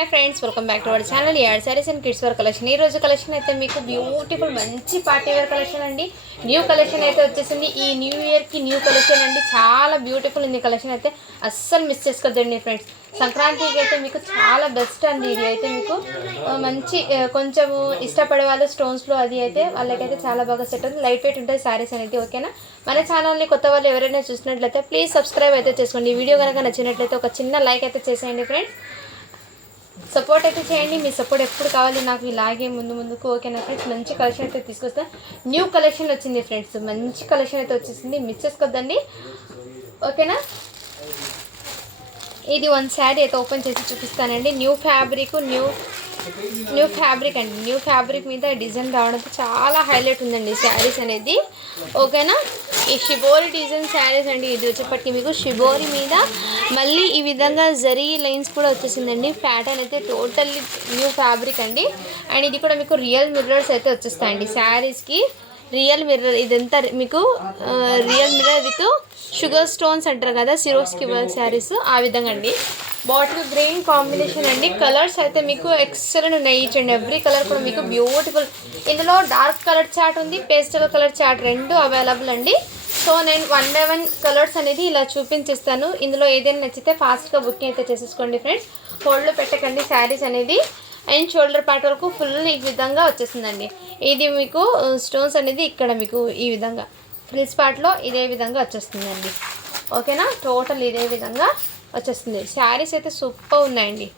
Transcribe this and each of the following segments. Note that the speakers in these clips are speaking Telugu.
Hi friends welcome back to our channel यार sarees and kids wear collection ఈ రోజు కలెక్షన్ అయితే మీకు బ్యూటిఫుల్ మంచి పార్టీ వేర్ కలెక్షన్ అండి న్యూ కలెక్షన్ అయితే వచ్చేసింది ఈ న్యూ ఇయర్ కి న్యూ కలెక్షన్ అండి చాలా బ్యూటిఫుల్ ఉంది కలెక్షన్ అయితే అస్సలు మిస్ చేసుకోవద్దండి ఫ్రెండ్స్ సంక్రాంతికి అయితే మీకు చాలా బెస్ట్ అండి ఇది అయితే మీకు మంచి కొంచెం ఇష్టపడే వాళ్ళు స్టోన్స్ లో అది అయితే వాళ్ళకైతే చాలా బాగా సెట్ అవుతుంది లైట్ వెయిట్ ఉంటుంది సారీస్ అనేది ఓకేనా మన ఛానల్ ని కొత్త వాళ్ళు ఎవరైనా చూసినట్లయితే ప్లీజ్ సబ్స్క్రైబ్ అయితే చేసుకోండి ఈ వీడియో గనుక నచ్చినట్లయితే ఒక చిన్న లైక్ అయితే చేసేయండి ఫ్రెండ్స్ సపోర్ట్ అయితే చేయండి మీ సపోర్ట్ ఎప్పుడు కావాలి నాకు ఇలాగే ముందుకు ఓకేనా ఫ్రెండ్స్ మంచి కలెక్షన్ అయితే తీసుకొస్తా న్యూ కలెక్షన్ వచ్చింది ఫ్రెండ్స్ మంచి కలెక్షన్ అయితే వచ్చేసింది మిస్ చేసుకోవద్దండి ఓకేనా ఇది వన్ శారీ అయితే ఓపెన్ చేసి చూపిస్తానండి న్యూ ఫ్యాబ్రిక్ అండి న్యూ ఫ్యాబ్రిక్ మీద డిజైన్ రావడంతో చాలా హైలైట్ ఉందండి శారీస్ అనేది ఓకేనా ఈ షిబోరి డిజైన్ శారీస్ అండి ఇది వచ్చేప్పటికి మీకు షిబోరి మీద మళ్ళీ ఈ విధంగా జరీ లైన్స్ కూడా వచ్చేసిందండి ప్యాటర్న్ అయితే టోటల్లీ న్యూ ఫ్యాబ్రిక్ అండి అండ్ ఇది కూడా మీకు రియల్ మిర్రర్స్ అయితే వచ్చేస్తాయండి శారీస్కి రియల్ మిర్రర్ ఇదంతా మీకు real mirror with sugar stones అంటారు కదా సిరోస్కి వర్క్ శారీస్ ఆ విధంగా అండి బాటిల్ గ్రీన్ కాంబినేషన్ అండి కలర్స్ అయితే మీకు ఎక్సలెంట్ ఉన్నాయి ఈచ్ అండ్ ఎవ్రీ కలర్ కూడా మీకు బ్యూటిఫుల్ ఇందులో డార్క్ కలర్ చార్ట్ ఉంది పేస్టల్ కలర్ చార్ట్ రెండు అవైలబుల్ అండి సో నేను 1 by 1 కలర్స్ అనేది ఇలా చూపించిస్తాను ఇందులో ఏదైనా నచ్చితే ఫాస్ట్గా బుకింగ్ అయితే చేసేసుకోండి ఫ్రెండ్స్ హోల్డ్లో పెట్టకండి శారీస్ అనేది అండ్ షోల్డర్ పార్ట్ వరకు ఫుల్ ఈ విధంగా వచ్చేసిందండి ఇది మీకు స్టోన్స్ అనేది ఇక్కడ మీకు ఈ విధంగా ఫ్రిల్స్ పార్ట్లో ఇదే విధంగా వచ్చేస్తుందండి ఓకేనా టోటల్ ఇదే విధంగా వచ్చేస్తుంది శారీస్ అయితే సూపర్ ఉన్నాయండి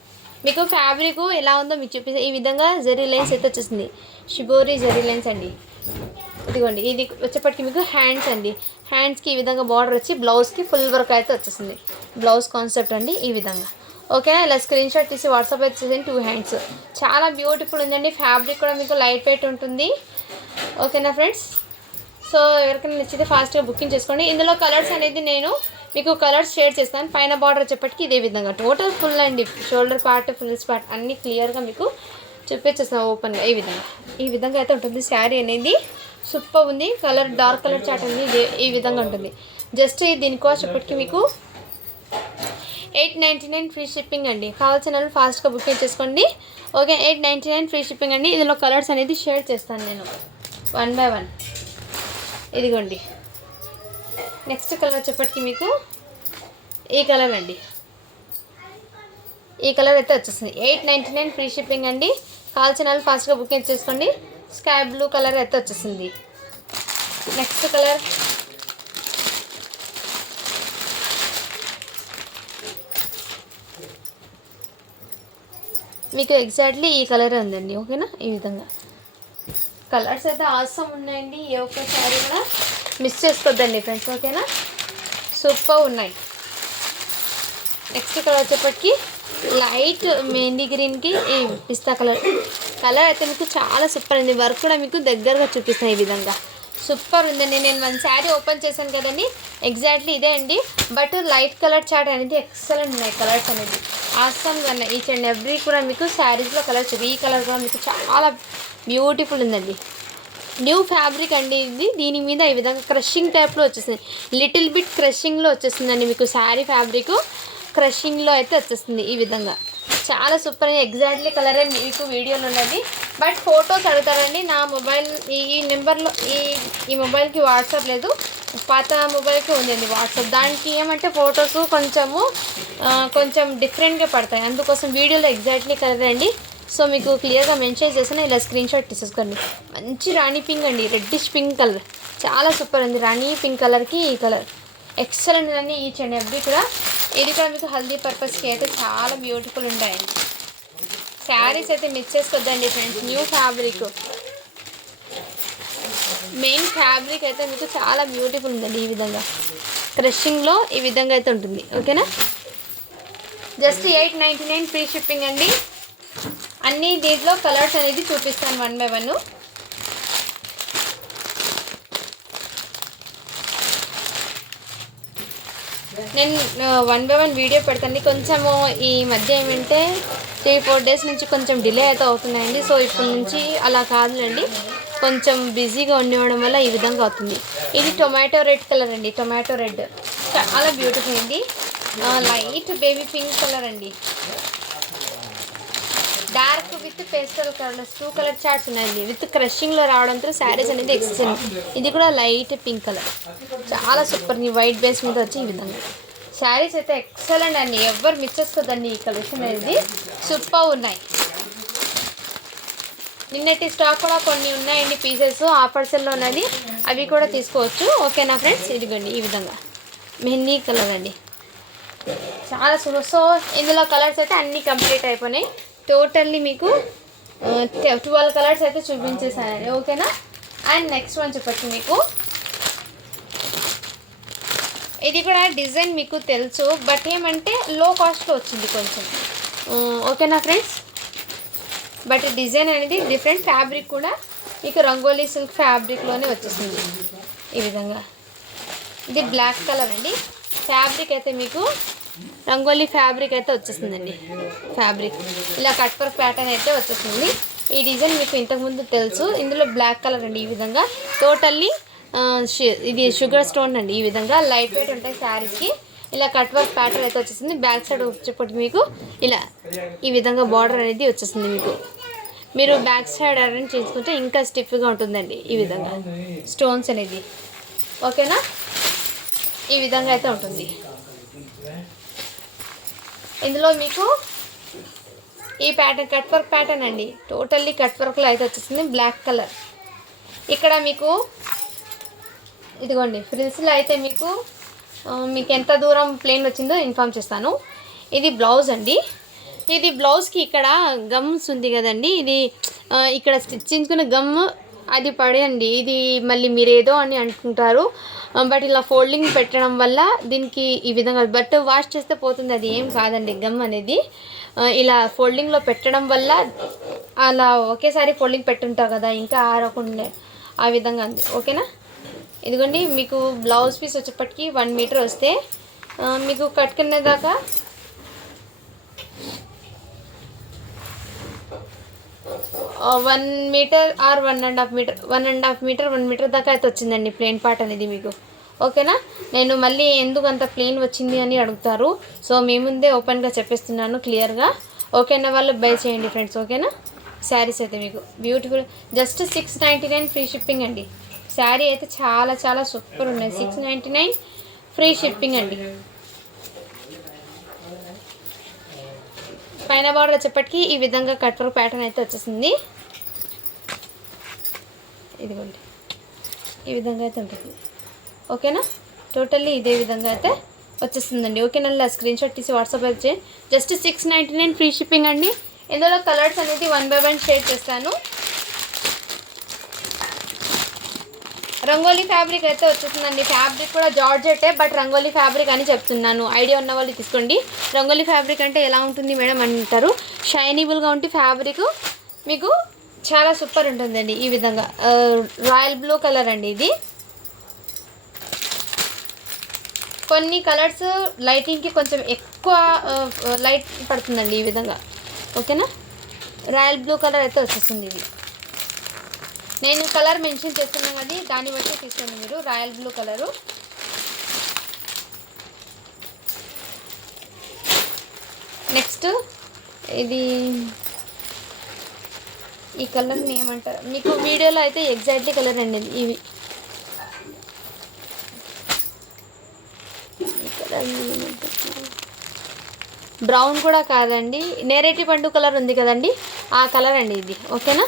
మీకు ఫ్యాబ్రిక్ ఎలా ఉందో మీకు చూపిస్తే ఈ విధంగా జరీ లైన్స్ అయితే వచ్చేసింది షిబోరి జరీ లైన్స్ అండి ఇదిగోండి ఇది వచ్చేప్పటికి మీకు హ్యాండ్స్ అండి హ్యాండ్స్కి ఈ విధంగా బార్డర్ వచ్చి బ్లౌజ్కి ఫుల్ వర్క్ అయితే వచ్చేసింది బ్లౌజ్ కాన్సెప్ట్ అండి ఈ విధంగా ఓకేనా ఇలా స్క్రీన్ షాట్ తీసి వాట్సాప్ వచ్చేసి 2 హ్యాండ్స్ చాలా బ్యూటిఫుల్ ఉందండి ఫ్యాబ్రిక్ కూడా మీకు లైట్ వెయిట్ ఉంటుంది ఓకేనా ఫ్రెండ్స్ సో ఎవరికైనా నచ్చితే ఫాస్ట్గా బుకింగ్ చేసుకోండి ఇందులో కలర్స్ అనేది నేను మీకు కలర్స్ షేర్ చేస్తాను పైన బార్డర్ వచ్చేప్పటికి ఇదే విధంగా టోటల్ ఫుల్ అండి షోల్డర్ పార్ట్ ఫ్రిల్స్ పార్ట్ అన్నీ క్లియర్గా మీకు చూపించేస్తాను ఓపెన్గా ఈ విధంగా అయితే ఉంటుంది శారీ అనేది సూపర్ ఉంది కలర్ డార్క్ కలర్ చాట్ ఉంది ఈ విధంగా ఉంటుంది జస్ట్ దీని కాస్ట్ ఇప్పటికి మీకు 899 ఫ్రీ షిప్పింగ్ అండి కావాల్సిన వాళ్ళు ఫాస్ట్గా బుకింగ్ చేసుకోండి ఓకే 899 ఫ్రీ షిప్పింగ్ అండి ఇందులో కలర్స్ అనేది షేర్ చేస్తాను నేను 1 by 1 ఇదిగోండి నెక్స్ట్ కలర్ వచ్చేప్పటికి మీకు ఈ కలర్ అండి ఈ కలర్ అయితే వచ్చేస్తుంది 899 ఫ్రీ షిప్పింగ్ అండి కావాల్సిన వాళ్ళు ఫాస్ట్గా బుకింగ్ చేసుకోండి స్కై బ్లూ కలర్ అయితే వచ్చేసింది నెక్స్ట్ కలర్ మీకు ఎగ్జాక్ట్లీ ఈ కలరే ఉందండి ఓకేనా ఈ విధంగా కలర్స్ అయితే ఆసమ్ ఉన్నాయండి ఏ ఒక్క శారీ కూడా మిస్ చేసుకోవద్దండి ఫ్రెండ్స్ ఓకేనా సూపర్ ఉన్నాయి నెక్స్ట్ కలర్ వచ్చేప్పటికి లైట్ మెహందీ గ్రీన్కి ఈ పిస్తా కలర్ అయితే మీకు చాలా సూపర్ ఉంది వర్క్ కూడా మీకు దగ్గరగా చూపిస్తాను ఈ విధంగా సూపర్ ఉందండి నేను 1 శారీ ఓపెన్ చేశాను కదండి ఎగ్జాక్ట్లీ ఇదే అండి బట్ లైట్ కలర్ చార్ట్ అనేది ఎక్సలెంట్ ఉన్నాయి కలర్స్ అనేది ఆసమ్గా ఉన్నాయి ఈచ్ అండ్ ఎవ్రీ కూడా మీకు శారీస్లో కలర్స్ ఈ కలర్ కూడా మీకు చాలా బ్యూటిఫుల్ ఉందండి న్యూ ఫ్యాబ్రిక్ అండి ఇది దీని మీద ఈ విధంగా క్రషింగ్ టైప్లో వచ్చేసింది లిటిల్ బిట్ క్రషింగ్లో వచ్చేసిందండి మీకు శారీ ఫ్యాబ్రిక్ క్రషింగ్లో అయితే వచ్చేస్తుంది ఈ విధంగా చాలా సూపర్ ఎగ్జాక్ట్లీ కలరే మీకు వీడియోలో ఉన్నది బట్ ఫొటోస్ అడుగుతారండి నా మొబైల్ ఈ నెంబర్లో ఈ మొబైల్కి వాట్సాప్ లేదు పాత మొబైల్కి ఉందండి వాట్సాప్ దానికి ఏమంటే ఫొటోస్ కొంచెం డిఫరెంట్గా పడతాయి అందుకోసం వీడియోలో ఎగ్జాక్ట్లీ కలర్ అండి సో మీకు క్లియర్గా మెన్షన్ చేసిన ఇలా స్క్రీన్ షాట్ తీసేసుకోండి మంచి రాణి పింక్ అండి రెడ్డిష్ పింక్ కలర్ చాలా సూపర్ ఉంది రాణి పింక్ కలర్కి ఈ కలర్ ఎక్సలెంట్ అండి ఈచ్ అండ్ ఎవ్రీ కూడా ఇది కూడా మీకు హల్దీ పర్పస్కి అయితే చాలా బ్యూటిఫుల్ ఉంటాయండి శారీస్ అయితే మిస్ చేసుకోవద్దండి friends new fabric main fabric అయితే మీకు చాలా బ్యూటిఫుల్ ఉందండి ఈ విధంగా క్రషింగ్లో ఈ విధంగా అయితే ఉంటుంది ఓకేనా జస్ట్ 899 ఫ్రీ షిప్పింగ్ అండి అన్ని దీంట్లో కలర్స్ అనేది చూపిస్తాను 1 by 1 నేను 1 by 1 వీడియో పెడతాను కొంచెము ఈ మధ్య ఏమంటే 3-4 డేస్ నుంచి కొంచెం డిలే అయితే అవుతున్నాయండి సో ఇప్పటి నుంచి అలా కాదులేండి కొంచెం బిజీగా ఉండడం వల్ల ఈ విధంగా అవుతుంది ఇది టొమాటో రెడ్ కలర్ అండి టొమాటో రెడ్ చాలా బ్యూటిఫుల్ అండి లైట్ బేబీ పింక్ కలర్ అండి పేస్టల్ కలర్స్ 2 కలర్ చార్ట్స్ ఉన్నాయండి విత్ క్రషింగ్లో రావడంతో శారీస్ అనేది ఎక్సలెంట్. ఇది కూడా లైట్ పింక్ కలర్, చాలా సూపర్. ఈ వైట్ బేస్ మీద వచ్చి ఈ విధంగా శారీస్ అయితే ఎక్సలెంట్ అండి. ఎవరు మిస్ చేసుకోదండి. ఈ కలెక్షన్ అనేది సూపర్ ఉన్నాయి. నిన్నటి స్టాక్ కూడా కొన్ని ఉన్నాయండి పీసెస్ ఆఫర్స్లో ఉన్నది, అవి కూడా తీసుకోవచ్చు. ఓకేనా ఫ్రెండ్స్, ఇదిగోండి ఈ విధంగా మెహందీ కలర్ అండి, చాలా సూపర్. సో ఇందులో కలర్స్ అయితే అన్నీ కంప్లీట్ అయిపోయినాయి. టోటల్లీ మీకు 12 కలర్స్ అయితే చూపించేసానండి. ఓకేనా. అండ్ నెక్స్ట్ వన్ చెప్పచ్చు మీకు, ఇది కూడా డిజైన్ మీకు తెలుసు, బట్ ఏమంటే లో కాస్ట్లో వచ్చింది కొంచెం. ఓకేనా ఫ్రెండ్స్, బట్ డిజైన్ అనేది డిఫరెంట్. ఫ్యాబ్రిక్ కూడా మీకు రంగోలీ సిల్క్ ఫ్యాబ్రిక్లోనే వచ్చేసింది ఈ విధంగా. ఇది బ్లాక్ కలర్ అండి. ఫ్యాబ్రిక్ అయితే మీకు రంగోలీ ఫ్యాబ్రిక్ అయితే వచ్చేసిందండి. ఫ్యాబ్రిక్ ఇలా కట్ వర్క్ ప్యాటర్న్ అయితే వచ్చేసింది. ఈ డిజైన్ మీకు ఇంతకుముందు తెలుసు. ఇందులో బ్లాక్ కలర్ అండి. ఈ విధంగా టోటల్లీ ఇది షుగర్ స్టోన్ అండి. ఈ విధంగా లైట్ వెయిట్ ఉంటాయి శారీస్కి. ఇలా కట్ వర్క్ ప్యాటర్న్ అయితే వచ్చేసింది. బ్యాక్ సైడ్ వచ్చేప్పటికి మీకు ఇలా ఈ విధంగా బార్డర్ అనేది వచ్చేసింది. మీకు మీరు బ్యాక్ సైడ్ అరేంజ్ చేసుకుంటే ఇంకా స్టిఫ్గా ఉంటుందండి ఈ విధంగా స్టోన్స్ అనేది. ఓకేనా, ఈ విధంగా అయితే ఉంటుంది. ఇందులో మీకు ఈ ప్యాటర్న్ కట్ వర్క్ ప్యాటర్న్ అండి. టోటల్లీ కట్ వర్క్లో అయితే వచ్చేసింది. Black colour. ఇక్కడ మీకు ఇదిగోండి ఫ్రిల్స్లో అయితే మీకు ఎంత దూరం ప్లేన్ వచ్చిందో ఇన్ఫామ్ చేస్తాను. ఇది బ్లౌజ్ అండి. ఇది బ్లౌజ్కి ఇక్కడ గమ్స్ ఉంది కదండి, ఇది ఇక్కడ స్టిచ్చించుకున్న గమ్ అది పడేయండి. ఇది మళ్ళీ మీరు ఏదో అని అనుకుంటారు, బట్ ఇలా ఫోల్డింగ్ పెట్టడం వల్ల దీనికి ఈ విధంగా, బట్ వాష్ చేస్తే పోతుంది, అది ఏం కాదండి. గమ్ అనేది ఇలా ఫోల్డింగ్లో పెట్టడం వల్ల అలా ఒకేసారి ఫోల్డింగ్ పెట్టుంటారు కదా, ఇంకా ఆరకుండా ఆ విధంగా ఉంది. ఓకేనా. ఇదిగోండి మీకు బ్లౌజ్ పీస్ వచ్చేప్పటికి 1 మీటర్ వస్తే మీకు కట్టుకునే దాకా 1 మీటర్ ఆర్ 1.5 మీటర్ 1.5 మీటర్ దాకా అయితే వచ్చిందండి ప్లెయిన్ పార్ట్ అనేది మీకు. ఓకేనా. నేను మళ్ళీ ఎందుకు అంత ప్లెయిన్ వచ్చింది అని అడుగుతారు, సో మీ ముందే ఓపెన్గా చెప్పేస్తున్నాను క్లియర్గా. ఓకేనా, వాళ్ళు బై చేయండి ఫ్రెండ్స్. ఓకేనా. శారీస్ అయితే మీకు బ్యూటిఫుల్, జస్ట్ 699 ఫ్రీ షిప్పింగ్ అండి. శారీ అయితే చాలా చాలా సూపర్ ఉన్నాయి. 699 ఫ్రీ షిప్పింగ్ అండి. పైన బార్డర్ వచ్చేప్పటికి ఈ విధంగా కట్ వర్క్ ప్యాటర్న్ అయితే వచ్చేసింది. ఇదిగోండి ఈ విధంగా అయితే ఉంటుంది. ఓకేనా, టోటల్లీ ఇదే విధంగా అయితే వచ్చేస్తుందండి. ఓకేనా, స్క్రీన్ షాట్ తీసి వాట్సాప్ అయితే చేయండి. జస్ట్ 699 ఫ్రీ షిప్పింగ్ అండి. ఇందులో కలర్స్ అనేది 1 by 1 షేర్ చేస్తాను. రంగోలీ ఫ్యాబ్రిక్ అయితే వచ్చేసిందండి. ఫ్యాబ్రిక్ కూడా జార్జెటే, బట్ రంగోలీ ఫ్యాబ్రిక్ అని చెప్తున్నాను. ఐడియా ఉన్న వాళ్ళు తీసుకోండి. రంగోలీ ఫ్యాబ్రిక్ అంటే ఎలా ఉంటుంది మేడం అంటారు. షైనబుల్గా ఉంటే ఫ్యాబ్రిక్ మీకు చాలా సూపర్ ఉంటుందండి. ఈ విధంగా రాయల్ బ్లూ కలర్ అండి. ఇది కొన్ని కలర్స్ లైటింగ్కి కొంచెం ఎక్కువ లైట్ పడుతుందండి ఈ విధంగా. ఓకేనా, రాయల్ బ్లూ కలర్ అయితే వచ్చేసింది. ఇది నేను కలర్ మెన్షన్ చేస్తున్నాను అది, దాన్ని బట్టి తీసుకోండి మీరు. Royal blue colour. నెక్స్ట్ ఇది ఈ కలర్ని ఏమంటారు మీకు వీడియోలో అయితే ఎగ్జాక్ట్లీ కలర్ అండి ఇవి. ఈ కలర్ బ్రౌన్ కూడా కాదండి, నేరేటి పండు కలర్ ఉంది కదండి, ఆ కలర్ అండి ఇది. ఓకేనా.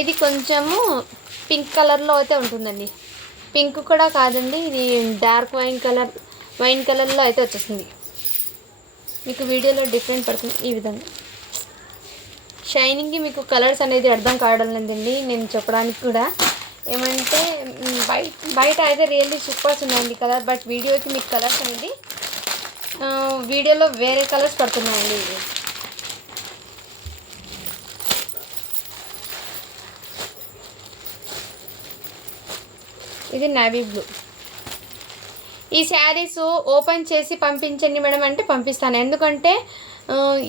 ఇది కొంచెము పింక్ కలర్లో అయితే ఉంటుందండి. పింక్ కూడా కాదండి, ఇది డార్క్ వైన్ కలర్లో అయితే వచ్చేసింది. మీకు వీడియోలో డిఫరెంట్ పడుతుంది ఈ విధంగా. షైనింగ్కి మీకు కలర్స్ అనేది అర్థం కావడం లేదండి నేను చెప్పడానికి కూడా. ఏమంటే బయట అయితే రియల్లీ సూపర్స్ ఉన్నాయండి కలర్, బట్ వీడియోకి మీకు కలర్స్ అనేది వీడియోలో వేరే కలర్స్ పడుతున్నాయండి. ఇది నేవీ బ్లూ. ఈ శారీస్ ఓపెన్ చేసి పంపించండి మేడం అంటే పంపిస్తాను, ఎందుకంటే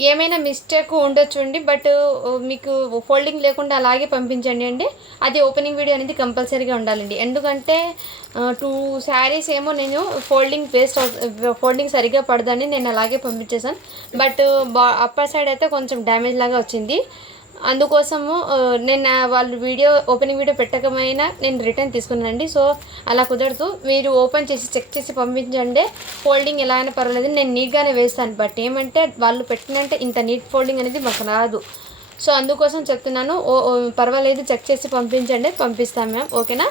ఏమైనా మిస్టేక్ ఉండొచ్చు బట్ మీకు ఫోల్డింగ్ లేకుండా అలాగే పంపించండి అండి. అది ఓపెనింగ్ వీడియో అనేది కంపల్సరీగా ఉండాలండి. ఎందుకంటే 2 శారీస్ ఏమో నేను ఫోల్డింగ్ సరిగ్గా పడదని నేను అలాగే పంపించేసాను. బట్ అప్పర్ సైడ్ అయితే కొంచెం డ్యామేజ్ లాగా వచ్చింది. అందుకోసము నేను వాళ్ళు ఓపెనింగ్ వీడియో పెట్టకపోయినా నేను రిటర్న్ తీసుకున్నానండి. సో అలా కుదరదు, మీరు ఓపెన్ చేసి చెక్ చేసి పంపించండి. ఫోల్డింగ్ ఎలా అయినా పర్వాలేదు, నేను నీట్గానే వేస్తాను. బట్ ఏమంటే వాళ్ళు పెట్టినంటే ఇంత నీట్ ఫోల్డింగ్ అనేది మాకు రాదు. సో అందుకోసం చెప్తున్నాను, పర్వాలేదు చెక్ చేసి పంపించండి, పంపిస్తాం మ్యామ్. ఓకేనా?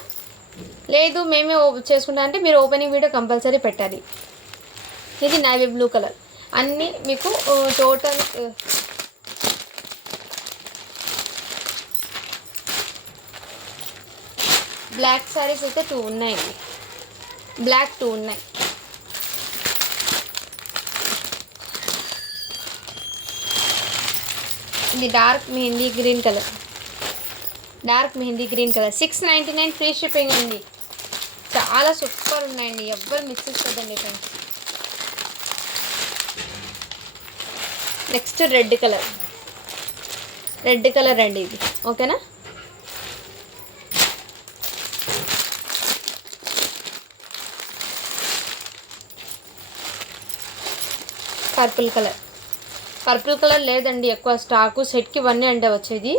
లేదు మేమే చేసుకుంటా అంటే మీరు ఓపెనింగ్ వీడియో కంపల్సరీ పెట్టాలి. ఇది నేవీ బ్లూ కలర్. అన్నీ మీకు టోటల్ బ్లాక్ సారీస్ అయితే 2 ఉన్నాయండి. బ్లాక్ 2 ఉన్నాయి. ఇది dark mehndi green colour. 699 free shipping అండి. చాలా సూపర్ ఉన్నాయండి, ఎవ్వరు మిస్ చేసుకోదండి ఫ్రెండ్స్. నెక్స్ట్ రెడ్ కలర్ అండి ఇది. ఓకేనా? పర్పుల్ కలర్ లేదండి ఎక్కువ స్టాకు, సెట్కి 1 అంటే వచ్చేది.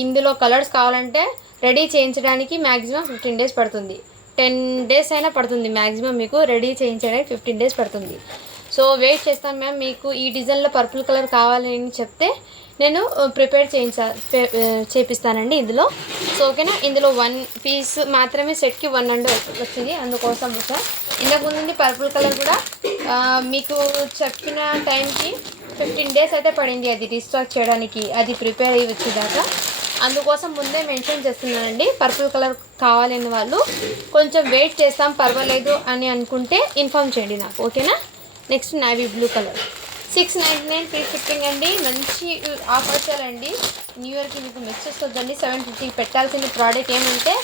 ఇందులో కలర్స్ కావాలంటే రెడీ చేయించడానికి మ్యాక్సిమం 15 డేస్ పడుతుంది. 10 డేస్ అయినా పడుతుంది మ్యాక్సిమం. మీకు రెడీ చేయించడానికి 15 డేస్ పడుతుంది. సో వెయిట్ చేస్తాం మ్యామ్. మీకు ఈ డిజైన్లో పర్పుల్ కలర్ కావాలని చెప్తే నేను ప్రిపేర్ చేపిస్తానండి ఇందులో. సో ఓకేనా? ఇందులో 1 పీస్ మాత్రమే సెట్కి 1 అంటే వచ్చింది, అందుకోసం సార్. ఇంతకుముందు పర్పుల్ కలర్ కూడా మీకు చెప్పిన టైంకి 15 డేస్ అయితే పడింది అది రీస్టాక్ చేయడానికి, అది ప్రిపేర్ అయ్యి వచ్చేదాకా. అందుకోసం ముందే మెన్షన్ చేస్తున్నానండి. పర్పుల్ కలర్ కావాలని వాళ్ళు కొంచెం వెయిట్ చేస్తాం, పర్వాలేదు అని అనుకుంటే ఇన్ఫామ్ చేయండి నాకు. ఓకేనా? Next navy blue colour. 699 free shipping అండి. మంచి ఆఫర్స్ అండి. న్యూ ఇయర్కి మీకు మెసేజ్ వద్దండి. 750 పెట్టాల్సిన ప్రోడక్ట్ ఏమంటే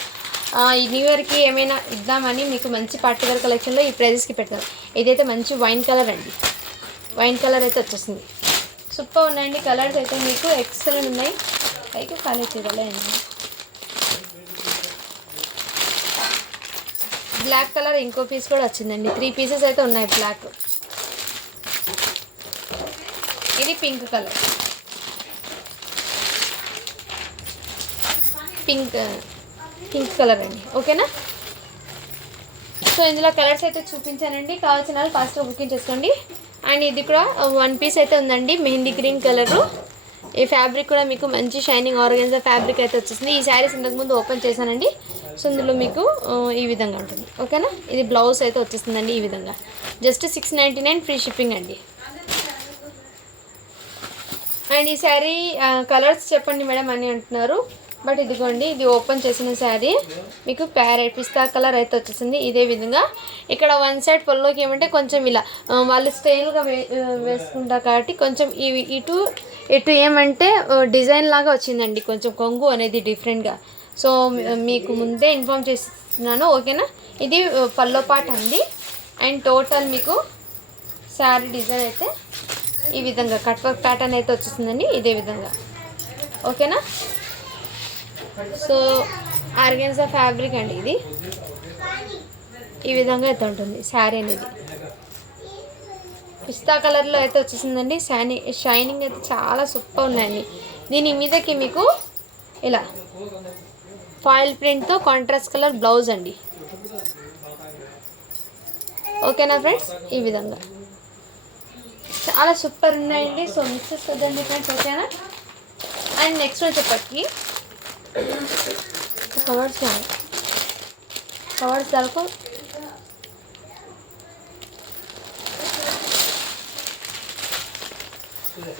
ఈ న్యూ ఇయర్కి ఏమైనా ఇద్దామని మీకు మంచి పార్టీవేర్ కలెక్షన్లో ఈ ప్రైజెస్కి పెడతారు. ఇదైతే మంచి వైన్ కలర్ అండి. వైన్ కలర్ అయితే వచ్చేసింది. సూపర్ ఉన్నాయండి కలర్స్ అయితే, మీకు ఎక్సలెంట్ ఉన్నాయి. పైకి కాలేజ్ చేయాలండి. బ్లాక్ కలర్ ఇంకో పీస్ కూడా వచ్చిందండి. 3 పీసెస్ అయితే ఉన్నాయి బ్లాక్. ఇది పింక్ కలర్. పింక్ కలర్ అండి. ఓకేనా? సో ఇందులో కలర్స్ అయితే చూపించానండి. కావాల్సిన వాళ్ళు ఫాస్ట్గా బుకింగ్ చేసుకోండి. అండ్ ఇది కూడా 1 పీస్ అయితే ఉందండి, మెహందీ గ్రీన్ కలరు. ఈ ఫ్యాబ్రిక్ కూడా మీకు మంచి షైనింగ్ ఆర్గెన్జా ఫ్యాబ్రిక్ అయితే వచ్చేసింది. ఈ శారీస్ ఇంతకుముందు ఓపెన్ చేశానండి. సో ఇందులో మీకు ఈ విధంగా ఉంటుంది. ఓకేనా? ఇది బ్లౌజ్ అయితే వచ్చేస్తుందండి ఈ విధంగా. జస్ట్ 699 ఫ్రీ షిప్పింగ్ అండి. అండ్ ఈ శారీ కలర్స్ చెప్పండి మేడం అని అంటున్నారు. బట్ ఇదిగోండి, ఇది ఓపెన్ చేసిన శారీ మీకు ప్యారెట్ పిస్తా కలర్ అయితే వచ్చేసింది. ఇదే విధంగా ఇక్కడ 1 సైడ్ పొల్లోకి ఏమంటే కొంచెం ఇలా వాళ్ళు స్టైల్గా వేసుకుంటారు కాబట్టి కొంచెం ఇటు ఏమంటే డిజైన్ లాగా వచ్చిందండి, కొంచెం కొంగు అనేది డిఫరెంట్గా. సో మీకు ముందే ఇన్ఫామ్ చేస్తున్నాను. ఓకేనా? ఇది పల్లో పాట అండి. అండ్ టోటల్ మీకు శారీ డిజైన్ అయితే ఈ విధంగా కట్ వర్క్ ప్యాటర్న్ అయితే వచ్చేసిందండి ఇదే విధంగా. ఓకేనా? సో ఆర్గెన్జా ఫ్యాబ్రిక్ అండి ఇది. ఈ విధంగా అయితే ఉంటుంది శారీ అనేది. పిస్తా కలర్లో అయితే వచ్చేసిందండి. షైనింగ్ అయితే చాలా సూపర్ ఉన్నాయండి. దీని మీదకి మీకు ఇలా ఫాయిల్ ప్రింట్తో కాంట్రాస్ట్ కలర్ బ్లౌజ్ అండి. ఓకేనా ఫ్రెండ్స్? ఈ విధంగా చాలా సూపర్ ఉన్నాయండి. సో మిస్ చేసుకోదండి ఫ్రెండ్స్. ఓకేనా? అండ్ నెక్స్ట్ వచ్చేప్పటికి కవర్స్ దాకా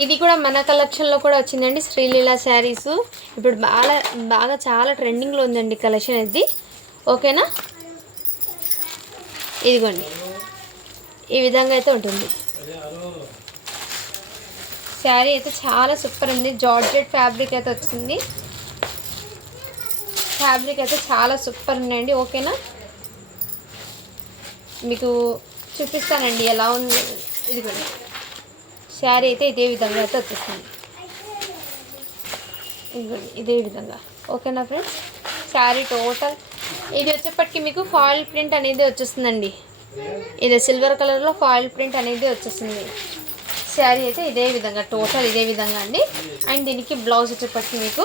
ఇది కూడా మన కలెక్షన్లో కూడా వచ్చిందండి. శ్రీలీల శారీస్ ఇప్పుడు బాగా చాలా ట్రెండింగ్లో ఉందండి కలెక్షన్ ఇది. ఓకేనా? ఇదిగోండి ఈ విధంగా అయితే ఉంటుంది. శారీ అయితే చాలా సూపర్ ఉంది. జార్జెట్ ఫ్యాబ్రిక్ అయితే వచ్చింది. ఫ్యాబ్రిక్ అయితే చాలా సూపర్ ఉన్నాయండి. ఓకేనా? మీకు చూపిస్తానండి ఎలా ఉంది. ఇదిగోండి శారీ అయితే ఇదే విధంగా అయితే వచ్చేస్తుంది. ఇదే విధంగా ఓకేనా ఫ్రెండ్స్. శారీ టోటల్ ఇది వచ్చేప్పటికి మీకు ఫాయిల్ ప్రింట్ అనేది వచ్చేస్తుందండి. ఇది సిల్వర్ కలర్లో ఫాయిల్ ప్రింట్ అనేది వచ్చేస్తుంది. శారీ అయితే ఇదే విధంగా టోటల్ ఇదే విధంగా అండి. అండ్ దీనికి బ్లౌజ్ వచ్చేప్పటికి మీకు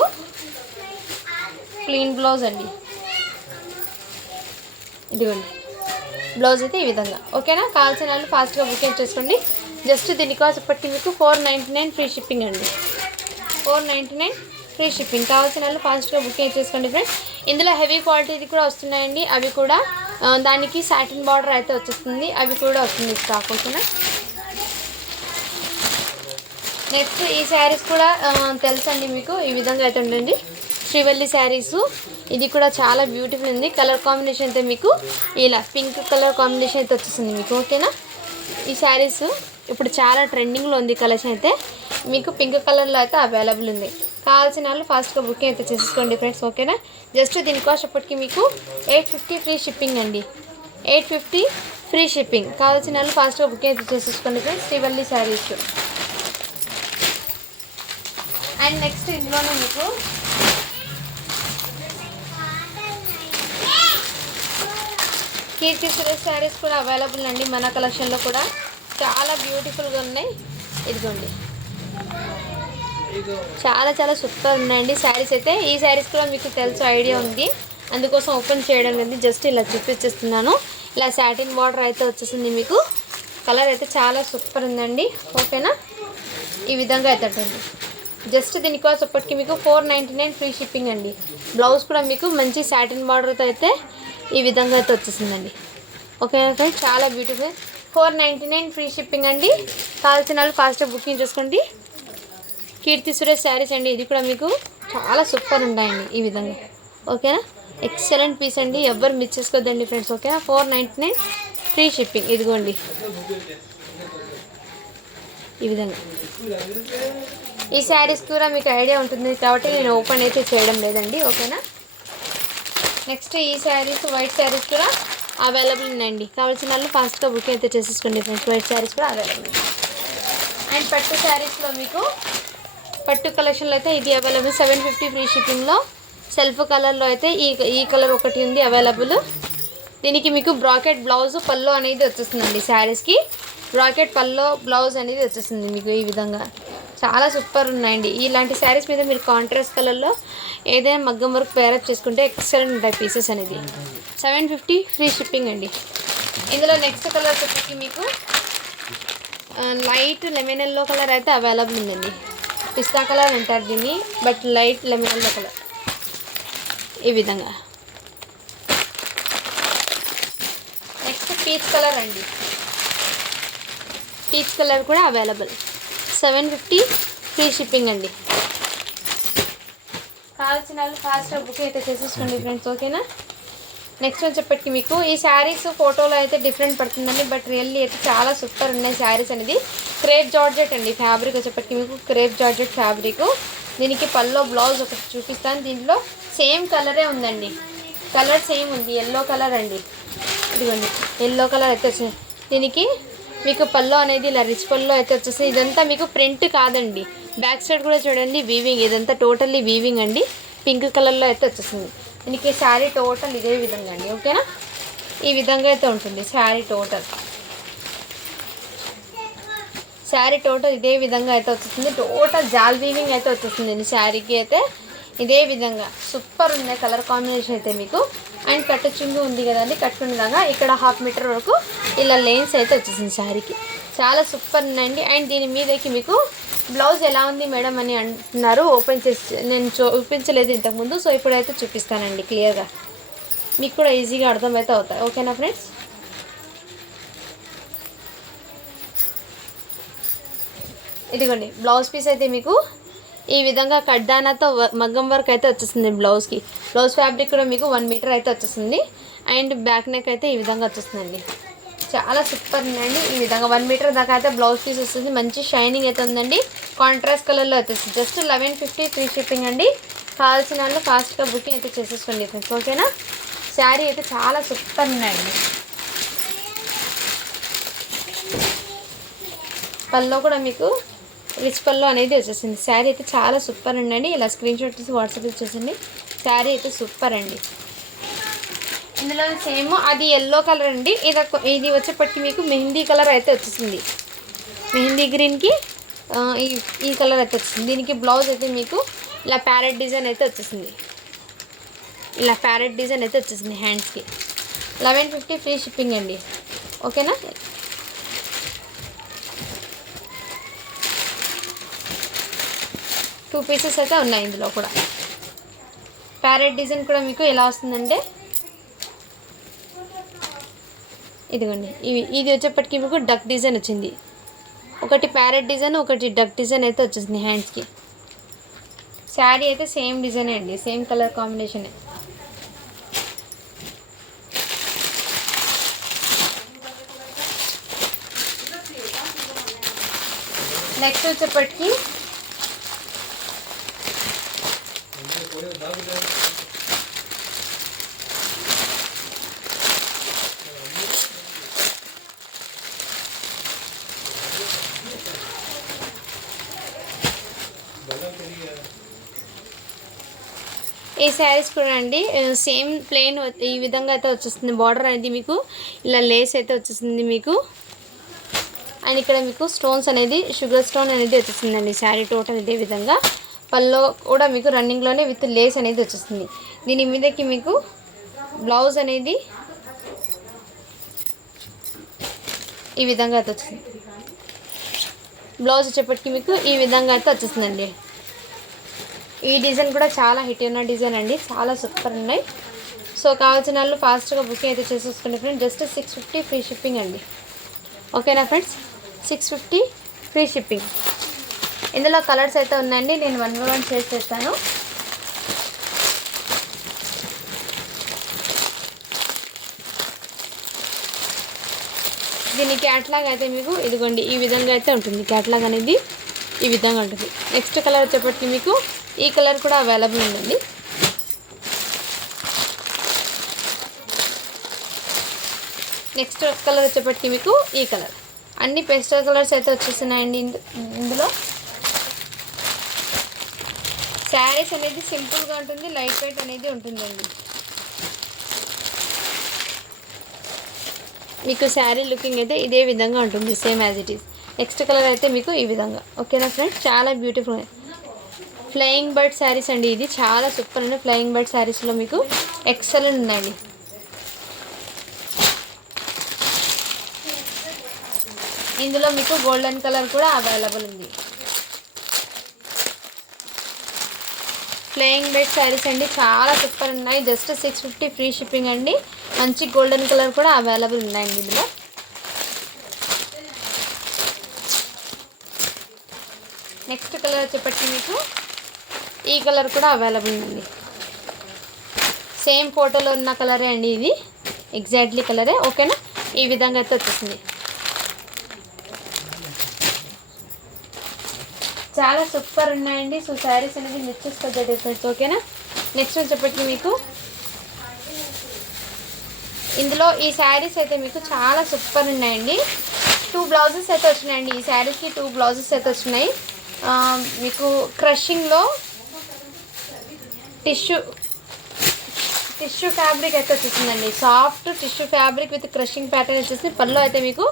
ప్లెయిన్ బ్లౌజ్ అండి. ఇదిగోండి బ్లౌజ్ అయితే ఈ విధంగా ఓకేనా. కావాల్సిన వాళ్ళు ఫాస్ట్గా బుకింగ్ చేసుకోండి. జస్ట్ దీని కాస్ట్ వచ్చేప్పటికి మీకు 499 ఫ్రీ షిప్పింగ్ అండి. 499 ఫ్రీ షిప్పింగ్. కావాల్సిన వాళ్ళు ఫాస్ట్గా బుకింగ్ చేసుకోండి ఫ్రెండ్స్. ఇందులో హెవీ క్వాలిటీది కూడా వస్తున్నాయండి. అవి కూడా దానికి సాటిన్ బార్డర్ అయితే వచ్చేస్తుంది. అవి కూడా వస్తుంది స్టాక్ ఓకేనా. నెక్స్ట్ ఈ శారీస్ కూడా తెలుసండి మీకు. ఈ విధంగా అయితే ఉండండి శ్రీవల్లి శారీసు. ఇది కూడా చాలా బ్యూటిఫుల్ ఉంది. కలర్ కాంబినేషన్ అయితే మీకు ఇలా పింక్ కలర్ కాంబినేషన్ అయితే వచ్చేస్తుంది మీకు ఓకేనా. ఈ శారీస్ ఇప్పుడు చాలా ట్రెండింగ్లో ఉంది కలెక్షన్ అయితే. మీకు పింక్ కలర్లో అయితే అవైలబుల్ ఉంది. కావాల్సిన వాళ్ళు ఫాస్ట్గా బుకింగ్ అయితే చేసేసుకోండి ఫ్రెండ్స్ ఓకేనా. జస్ట్ దీని కాస్ట్ అప్పటికి మీకు 850 ఫ్రీ షిప్పింగ్ అండి. 850 ఫ్రీ షిప్పింగ్. కావాల్సిన వాళ్ళు ఫాస్ట్గా బుకింగ్ అయితే చేసేసుకోండి friends. Srivalli saris. And next ఇందులోనే మీకు కీర్తి సురేష్ శారీస్ కూడా అవైలబుల్ అండి. మన కలెక్షన్లో కూడా చాలా బ్యూటిఫుల్గా ఉన్నాయి. ఇదిగోండి చాలా చాలా సూపర్ ఉన్నాయండి శారీస్ అయితే. ఈ శారీస్ కూడా మీకు తెలుసు ఐడియా ఉంది, అందుకోసం ఓపెన్ చేయడం లేదు, జస్ట్ ఇలా చూపించేస్తున్నాను. ఇలా సాటిన్ బార్డర్ అయితే వచ్చేసింది మీకు. కలర్ అయితే చాలా సూపర్ ఉందండి ఓకేనా. ఈ విధంగా అయితే ఉంటుంది. జస్ట్ దీని కాస్ట్ అప్పటికి మీకు 499 ఫ్రీ షిప్పింగ్ అండి. బ్లౌజ్ కూడా మీకు మంచి సాటిన్ బార్డర్తో అయితే ఈ విధంగా అయితే వచ్చేసిందండి ఓకే ఫ్రెండ్స్. చాలా బ్యూటిఫుల్. 499 ఫ్రీ షిప్పింగ్ అండి. కావాల్సిన వాళ్ళు ఫాస్ట్గా బుకింగ్ చేసుకోండి. కీర్తి సురేష్ శారీస్ అండి. ఇది కూడా మీకు చాలా సూపర్ ఉంటాయండి ఈ విధంగా ఓకేనా. ఎక్సలెంట్ పీస్ అండి, ఎవ్వరు మిస్ చేసుకోవద్దండి ఫ్రెండ్స్ ఓకేనా. 499 ఫ్రీ షిప్పింగ్. ఇదిగోండి ఈ విధంగా. ఈ శారీస్ కూడా మీకు ఐడియా ఉంటుంది కాబట్టి నేను ఓపెన్ అయితే చేయడం లేదండి ఓకేనా. నెక్స్ట్ ఈ శారీస్ వైట్ శారీస్ కూడా అవైలబుల్ ఉన్నాయండి. కావాల్సిన వాళ్ళు ఫాస్ట్గా బుకింగ్ అయితే చేసేసుకోండి ఫ్రెండ్స్. వైట్ శారీస్ కూడా అవైలబుల్. అండ్ పట్టు శారీస్లో మీకు పట్టు కలెక్షన్లో అయితే ఇది అవైలబుల్ 750 ఫ్రీ షిప్పింగ్లో. సెల్ఫ్ కలర్లో అయితే ఈ కలర్ ఒకటి ఉంది అవైలబుల్. దీనికి మీకు బ్రాకెట్ బ్లౌజ్ పల్లో అనేది వచ్చేస్తుందండి. శారీస్కి బ్రాకెట్ పల్లో బ్లౌజ్ అనేది వచ్చేస్తుంది మీకు ఈ విధంగా. చాలా సూపర్ ఉన్నాయండి. ఇలాంటి శారీస్ మీద మీరు కాంట్రాస్ట్ కలర్లో ఏదైనా మగ్గం వర్క్ పేరప్ చేసుకుంటే ఎక్సలెంట్ ఉంటాయి పీసెస్ అనేది. 750 ఫ్రీ షిప్పింగ్ అండి. ఇందులో నెక్స్ట్ కలర్ వచ్చేసి మీకు లైట్ లెమన్ ఎల్లో కలర్ అయితే అవైలబుల్ ఉందండి. పిస్తా కలర్ అంటారు దీన్ని, but light lemon yellow colour ఈ విధంగా. నెక్స్ట్ పీచ్ కలర్ అండి. పీచ్ కలర్ కూడా అవైలబుల్. 750 ఫ్రీ షిప్పింగ్ అండి. కావాల్సిన వాళ్ళు ఫాస్ట్గా బుక్ అయితే చేసేసుకోండి ఫ్రెండ్స్ ఓకేనా. నెక్స్ట్ వచ్చేప్పటికి మీకు ఈ శారీస్ ఫోటోలో అయితే డిఫరెంట్ పడుతుందండి, బట్ రియల్లీ అయితే చాలా సూపర్ ఉన్నాయి శారీస్ అనేది. క్రేప్ జార్జెట్ అండి. ఫ్యాబ్రిక్ వచ్చేప్పటికి మీకు క్రేప్ జార్జెట్ ఫ్యాబ్రిక్. దీనికి పల్లో బ్లౌజ్ ఒకటి చూపిస్తాను. దీంట్లో సేమ్ కలరే ఉందండి, కలర్ సేమ్ ఉంది, ఎల్లో కలర్ అండి. ఇదిగోండి ఎల్లో కలర్ అయితే వచ్చింది. దీనికి మీకు పల్లో అనేది ఇలా రిచ్ పల్లో అయితే వచ్చేస్తుంది. ఇదంతా మీకు ప్రింట్ కాదండి, బ్యాక్ సైడ్ కూడా చూడండి వీవింగ్. ఇదంతా టోటల్లీ వీవింగ్ అండి. పింక్ కలర్లో అయితే వచ్చేస్తుంది. దీనికి శారీ టోటల్ ఇదే విధంగా అండి ఓకేనా. ఈ విధంగా అయితే ఉంటుంది శారీ టోటల్. శారీ టోటల్ ఇదే విధంగా అయితే వచ్చేస్తుంది. టోటల్ జాల్ వీవింగ్ అయితే వచ్చేస్తుంది శారీకి అయితే ఇదే విధంగా. సూపర్ ఉంది కలర్ కాంబినేషన్ అయితే మీకు. అండ్ కట్టు చుంగు ఉంది కదండి, కట్టుకునేలాగా ఇక్కడ 1/2 మీటర్ వరకు ఇలా లైన్స్ అయితే వచ్చేసింది శారీకి. చాలా సూపర్ ఉందండి. అండ్ దీని మీదకి మీకు బ్లౌజ్ ఎలా ఉంది మేడం అని అంటున్నారు. ఓపెన్ చేసి నేను చూపించలేదు ఇంతకుముందు, సో ఇప్పుడైతే చూపిస్తానండి క్లియర్గా, మీకు కూడా ఈజీగా అర్థమైతే అవుతాయి ఓకేనా ఫ్రెండ్స్. ఇదిగోండి బ్లౌజ్ పీస్ అయితే మీకు ఈ విధంగా కడ్డానాతో మగ్గం వర్క్ అయితే వచ్చేస్తుంది బ్లౌజ్కి. బ్లౌజ్ ఫ్యాబ్రిక్ కూడా మీకు 1 మీటర్ అయితే వచ్చేస్తుంది. అండ్ బ్యాక్ నెక్ అయితే ఈ విధంగా వచ్చేస్తుందండి. చాలా సూపర్ ఉందండి. ఈ విధంగా 1 మీటర్ దాకా అయితే బ్లౌజ్ పీస్ వస్తుంది. మంచి షైనింగ్ అయితే ఉందండి. కాంట్రాస్ట్ కలర్లో అయితే వస్తుంది. జస్ట్ 1150 ఫ్రీ షిప్పింగ్ అండి. కావాల్సిన వాళ్ళు ఫాస్ట్గా బుకింగ్ అయితే చేసేసుకోండి ఫ్రెండ్స్ ఓకేనా. శారీ అయితే చాలా సూపర్ ఉన్నాయండి. పల్లో కూడా మీకు రిచ్ పల్లో అనేది వచ్చేసింది. శారీ అయితే చాలా సూపర్ అండి. ఇలా స్క్రీన్ షాట్ తీసి వాట్సాప్ వచ్చేసింది. శారీ అయితే సూపర్ అండి. ఇందులో సేమ్ అది ఎల్లో కలర్ అండి. ఇది వచ్చేప్పటికి మీకు మెహందీ కలర్ అయితే వచ్చేసింది. మెహందీ గ్రీన్కి ఈ కలర్ అయితే వచ్చింది. దీనికి బ్లౌజ్ అయితే మీకు ఇలా ప్యారెట్ డిజైన్ అయితే వచ్చేసింది. ఇలా ప్యారెట్ డిజైన్ అయితే వచ్చేసింది హ్యాండ్స్కి. 1150 ఫ్రీ షిప్పింగ్ అండి. ఓకేనా. టూ పీసెస్ అయితే ఉన్నాయి ఇందులో కూడా. ప్యారెట్ డిజైన్ కూడా మీకు ఎలా వస్తుందంటే ఇదిగోండి, ఇది వచ్చేప్పటికి మీకు డక్ డిజైన్ వచ్చింది. ఒకటి ప్యారెట్ డిజైన్, ఒకటి డక్ డిజైన్ అయితే వచ్చేసింది హ్యాండ్స్కి. శారీ అయితే సేమ్ డిజైనే అండి, సేమ్ కలర్ కాంబినేషనే. నెక్స్ట్ వచ్చేప్పటికి ఈ శారీస్ కూడా అండి సేమ్ ప్లెయిన్ ఈ విధంగా అయితే వచ్చేస్తుంది. బార్డర్ అనేది మీకు ఇలా లేస్ అయితే వచ్చేస్తుంది మీకు. అండ్ ఇక్కడ మీకు స్టోన్స్ అనేది షుగర్ స్టోన్ అనేది వచ్చేస్తుందండి. శారీ టోటల్ ఇదే విధంగా. పల్లో కూడా మీకు రన్నింగ్లోనే విత్ లేస్ అనేది వచ్చేస్తుంది. దీని మీదకి మీకు బ్లౌజ్ అనేది ఈ విధంగా అయితే వచ్చింది. బ్లౌజ్ వచ్చేప్పటికి మీకు ఈ విధంగా అయితే వచ్చేస్తుందండి. ఈ డిజైన్ కూడా చాలా హిట్ అయిన డిజైన్ అండి, చాలా సూపర్ ఉన్నాయి. సో కావాల్సిన వాళ్ళు ఫాస్ట్గా బుకింగ్ అయితే చేసేసుకోండి ఫ్రెండ్స్. జస్ట్ 650 ఫ్రీ షిప్పింగ్ అండి. ఓకేనా ఫ్రెండ్స్, 650 ఫ్రీ షిప్పింగ్. ఇందులో కలర్స్ అయితే ఉన్నాయండి, నేను 1 by 1 చేస్తాను. దీని క్యాట్లాగ్ అయితే మీకు ఇదిగోండి ఈ విధంగా అయితే ఉంటుంది. క్యాట్లాగ్ అనేది ఈ విధంగా ఉంటుంది. నెక్స్ట్ కలర్ వచ్చేప్పటికి మీకు ఈ కలర్ కూడా అవైలబుల్ ఉందండి. నెక్స్ట్ కలర్ వచ్చేప్పటికి మీకు ఈ కలర్. అన్ని పేస్టల్ కలర్స్ అయితే వచ్చేస్తున్నాయండి ఇందులో. శారీస్ అనేది సింపుల్గా ఉంటుంది, లైట్ వెయిట్ అనేది ఉంటుందండి. మీకు శారీ లుకింగ్ అయితే ఇదే విధంగా ఉంటుంది, same as it is. Next colour అయితే మీకు ఈ విధంగా. ఓకేనా ఫ్రెండ్స్, చాలా బ్యూటిఫుల్ ఫ్లయింగ్ బర్డ్ శారీస్ అండి. ఇది చాలా సూపర్ అండి. ఫ్లయింగ్ బర్డ్ శారీస్లో మీకు ఎక్సలెంట్ ఉందండి. ఇందులో మీకు గోల్డెన్ కలర్ కూడా అవైలబుల్ ఉంది. ఫ్లయింగ్ బర్డ్ శారీస్ అండి, చాలా సూపర్ ఉన్నాయి. జస్ట్ 650 ఫ్రీ షిప్పింగ్ అండి. మంచి గోల్డెన్ కలర్ కూడా అవైలబుల్ ఉన్నాయండి ఇందులో. నెక్స్ట్ కలర్ వచ్చేప్పటికి మీకు ఈ కలర్ కూడా అవైలబుల్ ఉందండి. సేమ్ ఫోటోలో ఉన్న కలరే అండి ఇది, ఎగ్జాక్ట్లీ కలరే. ఓకేనా, ఈ విధంగా అయితే వచ్చేసింది. చాలా సూపర్ ఉన్నాయండి. సో శారీస్ అనేది మిస్ చేసుకోవద్దు డిఫరెన్స్. ఓకేనా. నెక్స్ట్ వచ్చేప్పటికి మీకు ఇందులో ఈ శారీస్ అయితే మీకు చాలా సూపర్ ఉన్నాయండి. 2 బ్లౌజెస్ అయితే వచ్చినాయండి. ఈ శారీస్కి 2 బ్లౌజెస్ అయితే వచ్చినాయి. మీకు క్రషింగ్లో టిష్యూ ఫ్యాబ్రిక్ అయితే వచ్చేసిందండి. Soft tissue fabric with crushing pattern వచ్చేసి పళ్ళు అయితే మీకు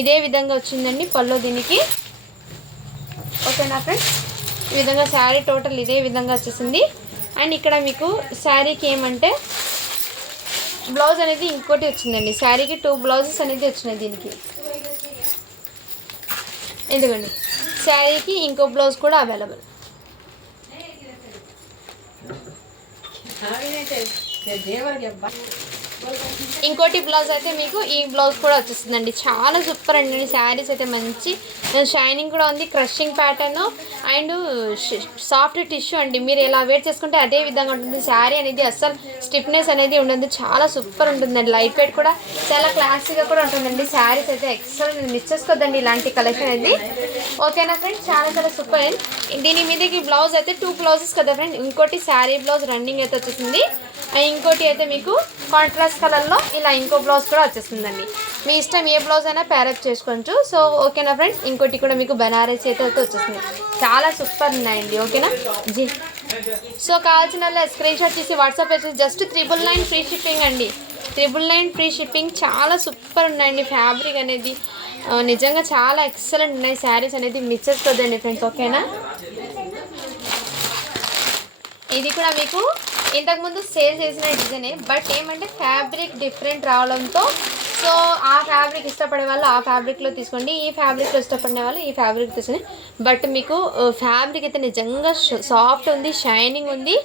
ఇదే విధంగా వచ్చిందండి. పళ్ళు దీనికి. ఓకేనా ఫ్రెండ్స్, ఈ విధంగా శారీ టోటల్ ఇదే విధంగా వచ్చేసింది. అండ్ ఇక్కడ మీకు శారీకి ఏమంటే బ్లౌజ్ అనేది ఇంకోటి వచ్చిందండి. శారీకి 2 బ్లౌజెస్ అనేది వచ్చినాయి దీనికి. ఎందుకండి శారీకి ఇంకో బ్లౌజ్ కూడా అవైలబుల్. ఇంకోటి బ్లౌజ్ అయితే మీకు ఈ బ్లౌజ్ కూడా వచ్చేస్తుందండి. చాలా సూపర్ అండి. శారీస్ అయితే మంచి షైనింగ్ కూడా ఉంది, crushing pattern and soft tissue అండి. మీరు ఎలా వేర్ చేసుకుంటే అదే విధంగా ఉంటుంది. శారీ అనేది అస్సలు స్టిఫ్నెస్ అనేది ఉండదు, చాలా సూపర్ ఉంటుందండి. లైట్ వెయిట్ కూడా చాలా క్లాసీగా కూడా ఉంటుందండి. శారీస్ అయితే ఎక్సలెంట్, మిస్ చేసుకోవద్దండి ఇలాంటి కలెక్షన్ అనేది. ఓకేనా ఫ్రెండ్స్, చాలా చాలా సూపర్. దీని మీదకి బ్లౌజ్ అయితే 2 బ్లౌజెస్ కదా ఫ్రెండ్. ఇంకోటి శారీ బ్లౌజ్ రన్నింగ్ అయితే వచ్చేసింది. ఇంకోటి అయితే మీకు కాంట్రాస్ట్ కలర్లో ఇలా ఇంకో బ్లౌజ్ కూడా వచ్చేస్తుందండి. మీ ఇష్టం ఏ బ్లౌజ్ అయినా ప్యారప్ చేసుకోవచ్చు. సో ఓకేనా ఫ్రెండ్స్, ఇంకోటి కూడా మీకు బనారస్ అయితే వచ్చేస్తుంది. చాలా సూపర్ ఉన్నాయండి. ఓకేనా జీ. సో కావాల్సిన వాళ్ళ స్క్రీన్ షాట్ తీసి వాట్సాప్ వచ్చేసి జస్ట్ 999 ఫ్రీ షిప్పింగ్ అండి. 999 ఫ్రీ షిప్పింగ్. చాలా సూపర్ ఉన్నాయండి. ఫ్యాబ్రిక్ అనేది నిజంగా చాలా ఎక్సలెంట్ ఉన్నాయి. శారీస్ అనేది మిస్ చేసుకోవద్దండి ఫ్రెండ్స్. ఓకేనా, ఇది కూడా మీకు ఇంతకుముందు సేల్ చేసిన డిజైనే, బట్ ఏమంటే ఫ్యాబ్రిక్ డిఫరెంట్ రావడంతో సో ఆ ఫ్యాబ్రిక్ ఇష్టపడే వాళ్ళు ఆ ఫ్యాబ్రిక్లో తీసుకోండి, ఈ ఫ్యాబ్రిక్లో ఇష్టపడే వాళ్ళు ఈ ఫ్యాబ్రిక్ తీసుకోండి. బట్ మీకు ఫ్యాబ్రిక్ అయితే నిజంగా సాఫ్ట్ ఉంది, షైనింగ్ ఉంది,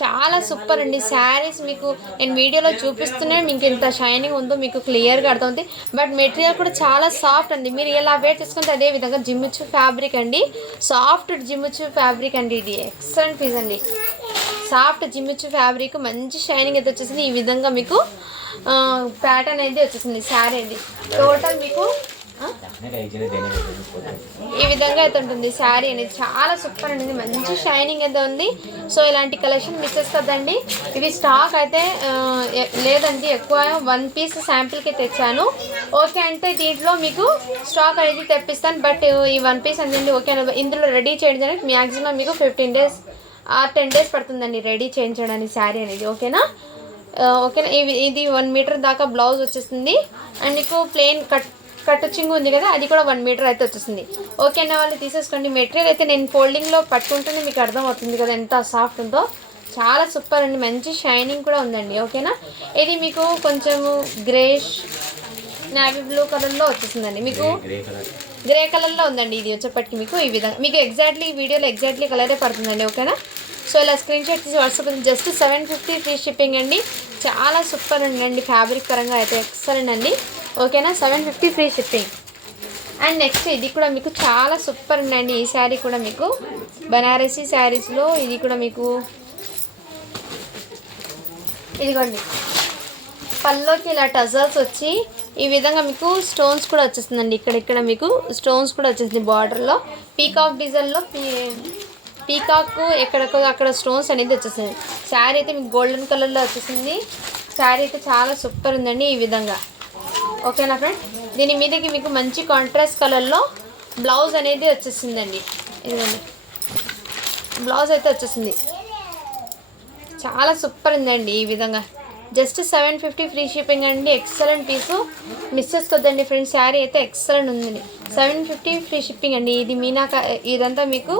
చాలా సూపర్ అండి. శారీస్ మీకు నేను వీడియోలో చూపిస్తూనే మీకు ఇంత షైనింగ్ ఉందో మీకు క్లియర్గా అర్థమవుతుంది. బట్ మెటీరియల్ కూడా చాలా సాఫ్ట్ అండి. మీరు ఎలా వేర్ చేసుకుంటే అదే విధంగా జిమ్మిచ్చు ఫ్యాబ్రిక్ అండి, సాఫ్ట్ జిమ్మిచ్చు ఫ్యాబ్రిక్ అండి. ఇది ఎక్సలెంట్ పీస్ అండి. సాఫ్ట్ జిమ్మిచ్చు ఫ్యాబ్రిక్, మంచి షైనింగ్ అయితే వచ్చేసింది. ఈ విధంగా మీకు ప్యాటర్న్ అయితే వచ్చేసింది. శారీ ఇది టోటల్ మీకు ఈ విధంగా అయితే ఉంటుంది. శారీ అనేది చాలా సూపర్ అనేది, మంచి షైనింగ్ అయితే ఉంది. సో ఇలాంటి కలెక్షన్ మిస్ చేసుకోద్దండి. ఇవి స్టాక్ అయితే లేదండి, ఎక్కువ 1 పీస్ శాంపిల్కి తెచ్చాను. ఓకే అంటే దీంట్లో మీకు స్టాక్ అనేది తెప్పిస్తాను. బట్ ఈ 1 పీస్ అనేది ఓకే, ఇందులో రెడీ చేయడానికి మ్యాక్సిమం మీకు 15 డేస్ ఆర్ 10 డేస్ పడుతుందండి రెడీ చేయించడానికి శారీ అనేది. ఓకేనా ఓకేనా. ఇది 1 మీటర్ దాకా బ్లౌజ్ వచ్చేస్తుంది. అండ్ మీకు ప్లెయిన్ కట్చింగ్ ఉంది కదా, అది కూడా 1 మీటర్ అయితే వచ్చేస్తుంది. ఓకేనా, వాళ్ళు తీసేసుకోండి. మెటీరియల్ అయితే నేను ఫోల్డింగ్లో పట్టుకుంటేనే మీకు అర్థమవుతుంది కదా ఎంత సాఫ్ట్ ఉందో. చాలా సూపర్ అండి, మంచి షైనింగ్ కూడా ఉందండి. ఓకేనా, ఇది మీకు కొంచెం గ్రేష్ నావీ బ్లూ కలర్లో వచ్చేసిందండి. మీకు గ్రే కలర్లో ఉందండి. ఇది వచ్చేప్పటికి మీకు ఈ విధంగా మీకు ఎగ్జాక్ట్లీ వీడియోలో ఎగ్జాక్ట్లీ కలరే పడుతుందండి. ఓకేనా, సో ఇలా స్క్రీన్ షాట్ తీసి వాట్సాప్ జస్ట్ 750 ఫ్రీ షిప్పింగ్ అండి. చాలా సూపర్ అండి, ఫ్యాబ్రిక్ పరంగా అయితే ఎక్సలెంట్ అండి. ఓకేనా, 750 ఫ్రీ షిప్పింగ్. అండ్ నెక్స్ట్ ఇది కూడా మీకు చాలా సూపర్ ఉందండి. ఈ శారీ కూడా మీకు బనారసీ శారీస్లో ఇది కూడా మీకు ఇదిగోండి పల్లోకి ఇలా టజల్స్ వచ్చి ఈ విధంగా మీకు స్టోన్స్ కూడా వచ్చేస్తుందండి. ఇక్కడ మీకు స్టోన్స్ కూడా వచ్చేసింది. బార్డర్లో పీకాక్ డిజైన్లో పీకాక్ అక్కడ స్టోన్స్ అనేది వచ్చేసింది. శారీ అయితే మీకు గోల్డెన్ కలర్లో వచ్చేసింది. శారీ అయితే చాలా సూపర్ ఉందండి ఈ విధంగా. ఓకేనా ఫ్రెండ్, దీని మీదకి మీకు మంచి కాంట్రాస్ట్ కలర్లో బ్లౌజ్ అనేది వచ్చేసిందండి. ఇదిగోండి బ్లౌజ్ అయితే వచ్చేసింది. చాలా సూపర్ ఉందండి ఈ విధంగా. జస్ట్ 750 ఫ్రీ షిప్పింగ్ అండి. ఎక్సలెంట్ పీసు, మిస్ చేసుకోద్దండి ఫ్రెండ్స్. శారీ అయితే ఎక్సలెంట్ ఉందండి. 750 ఫ్రీ షిప్పింగ్ అండి. ఇది ఇదంతా మీకు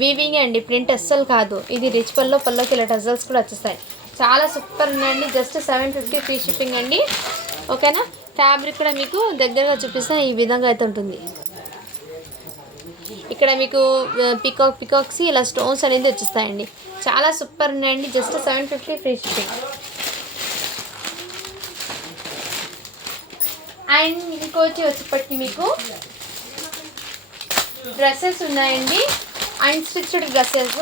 వీవింగ్ అండి, ప్రింట్ అస్సలు కాదు. ఇది రిచ్ పల్లోకి ఇలా టజల్స్ కూడా వచ్చేస్తాయి. చాలా సూపర్ ఉన్నాయండి. జస్ట్ 750 ఫ్రీ షిప్పింగ్ అండి. ఓకేనా, ఫ్యాబ్రిక్ కూడా మీకు దగ్గరగా చూపిస్తే ఈ విధంగా అయితే ఉంటుంది. ఇక్కడ మీకు పికాక్స్ ఇలా స్టోన్స్ అనేది వచ్చేస్తాయండి. చాలా సూపర్ ఉన్నాయండి. Just 750 free shipping. అండ్ ఇంకొచ్చి వచ్చేప్పటికి మీకు డ్రెస్సెస్ ఉన్నాయండి, అన్స్టిచ్డ్ డ్రెస్సెస్.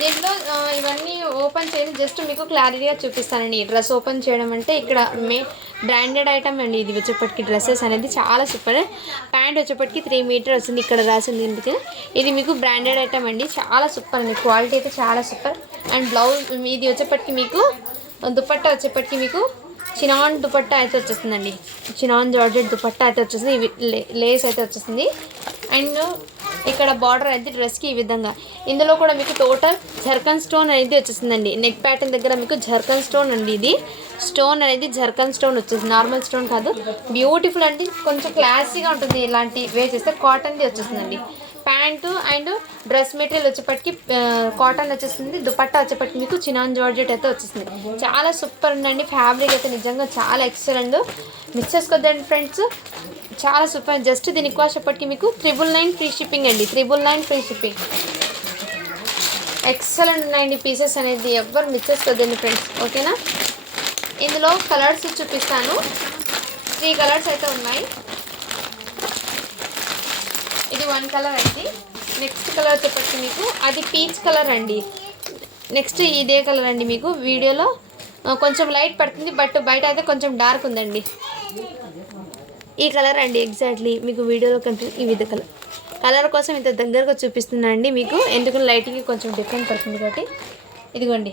దీంట్లో ఇవన్నీ ఓపెన్ చేయడం జస్ట్ మీకు క్లారిటీగా చూపిస్తానండి. ఈ డ్రెస్ ఓపెన్ చేయడం అంటే ఇక్కడ బ్రాండెడ్ ఐటమ్ అండి. ఇది వచ్చేప్పటికి డ్రెస్సెస్ అనేది చాలా సూపర్. ప్యాంట్ వచ్చేప్పటికి 3 మీటర్ వస్తుంది, ఇక్కడ రాసింది ఇంటికి. ఇది మీకు బ్రాండెడ్ ఐటమ్ అండి, చాలా సూపర్ అండి. క్వాలిటీ అయితే చాలా సూపర్. అండ్ బ్లౌజ్ ఇది వచ్చేప్పటికి మీకు దుపట్టా వచ్చేప్పటికి మీకు చినాన్ దుపట్టా అయితే వచ్చేస్తుందండి. చినాన్ జార్జెట్ దుపట్టా అయితే వచ్చేస్తుంది. ఇవి లేస్ అయితే వచ్చేస్తుంది. అండ్ ఇక్కడ బార్డర్ అయితే డ్రెస్కి ఈ విధంగా. ఇందులో కూడా మీకు టోటల్ జర్కన్ స్టోన్ అనేది వచ్చేసిందండి. నెక్ ప్యాటర్న్ దగ్గర మీకు జర్కన్ స్టోన్ అండి. ఇది స్టోన్ అనేది జర్కన్ స్టోన్ వచ్చేసి నార్మల్ స్టోన్ కాదు. బ్యూటిఫుల్ అండి, కొంచెం క్లాసీగా ఉంటుంది. ఇలాంటి వే చేస్తే కాటన్ది వచ్చేస్తుందండి. ప్యాంటు అండ్ డ్రెస్ మెటీరియల్ వచ్చేప్పటికి కాటన్ వచ్చేస్తుంది. దుపట్టా వచ్చేప్పటికి మీకు చినాన్ జార్జెట్ అయితే వచ్చేస్తుంది. చాలా సూపర్ ఉందండి. ఫ్యాబ్రిక్ అయితే నిజంగా చాలా ఎక్సలెంట్, మిస్ చేసుకోద్దండి ఫ్రెండ్స్. చాలా సూపర్. జస్ట్ దీనికి వచ్చేప్పటికి మీకు 999 ఫ్రీ షిప్పింగ్ అండి. 999 ఫ్రీ షిప్పింగ్. ఎక్సలెంట్ ఉన్నాయండి పీసెస్ అనేది, ఎవ్వరు మిస్ చేసుకోద్దండి ఫ్రెండ్స్. ఓకేనా, ఇందులో కలర్స్ చూపిస్తాను. 3 కలర్స్ అయితే ఉన్నాయి. ఇది 1 కలర్ అండి. నెక్స్ట్ కలర్ వచ్చేప్పటికి మీకు అది పీచ్ కలర్ అండి. నెక్స్ట్ ఇదే కలర్ అండి. మీకు వీడియోలో కొంచెం లైట్ పడుతుంది, బట్ బయట అయితే కొంచెం డార్క్ ఉందండి. ఈ కలర్ అండి ఎగ్జాక్ట్లీ మీకు వీడియోలో కనిపిస్తుంది. ఈ విధ కలర్ కోసం ఇంత దగ్గరగా చూపిస్తున్నా అండి మీకు, ఎందుకంటే లైటింగ్ కొంచెం డిఫరెంట్ పడుతుంది కాబట్టి. ఇదిగోండి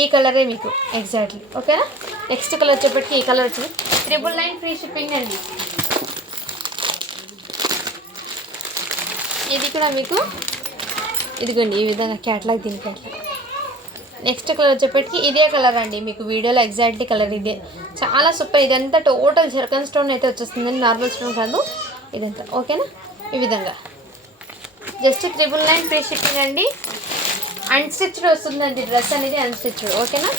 ఈ కలరే మీకు ఎగ్జాక్ట్లీ. ఓకేనా. నెక్స్ట్ కలర్ వచ్చేప్పటికి ఈ కలర్ వచ్చింది. 999 ఫ్రీ షిప్పింగ్ అండి. ఇది కూడా మీకు ఇదిగోండి ఈ విధంగా క్యాట్లాగ్, దీని క్యాట్లాగ్. నెక్స్ట్ కలర్ వచ్చేప్పటికి ఇదే కలర్ అండి, మీకు వీడియోలో ఎగ్జాక్ట్లీ కలర్ ఇదే. చాలా సూపర్. ఇదంతా టోటల్ జర్కన్ స్టోన్ అయితే వచ్చేస్తుందండి, నార్మల్ స్టోన్ కాదు ఇదంతా. ఓకేనా. ఈ విధంగా జస్ట్ 999 ఫ్రీ షిప్పింగ్ అండి. అన్స్టిచ్డ్ వస్తుందండి డ్రెస్ అనేది, అన్స్టిచ్డ్. ఓకేనా.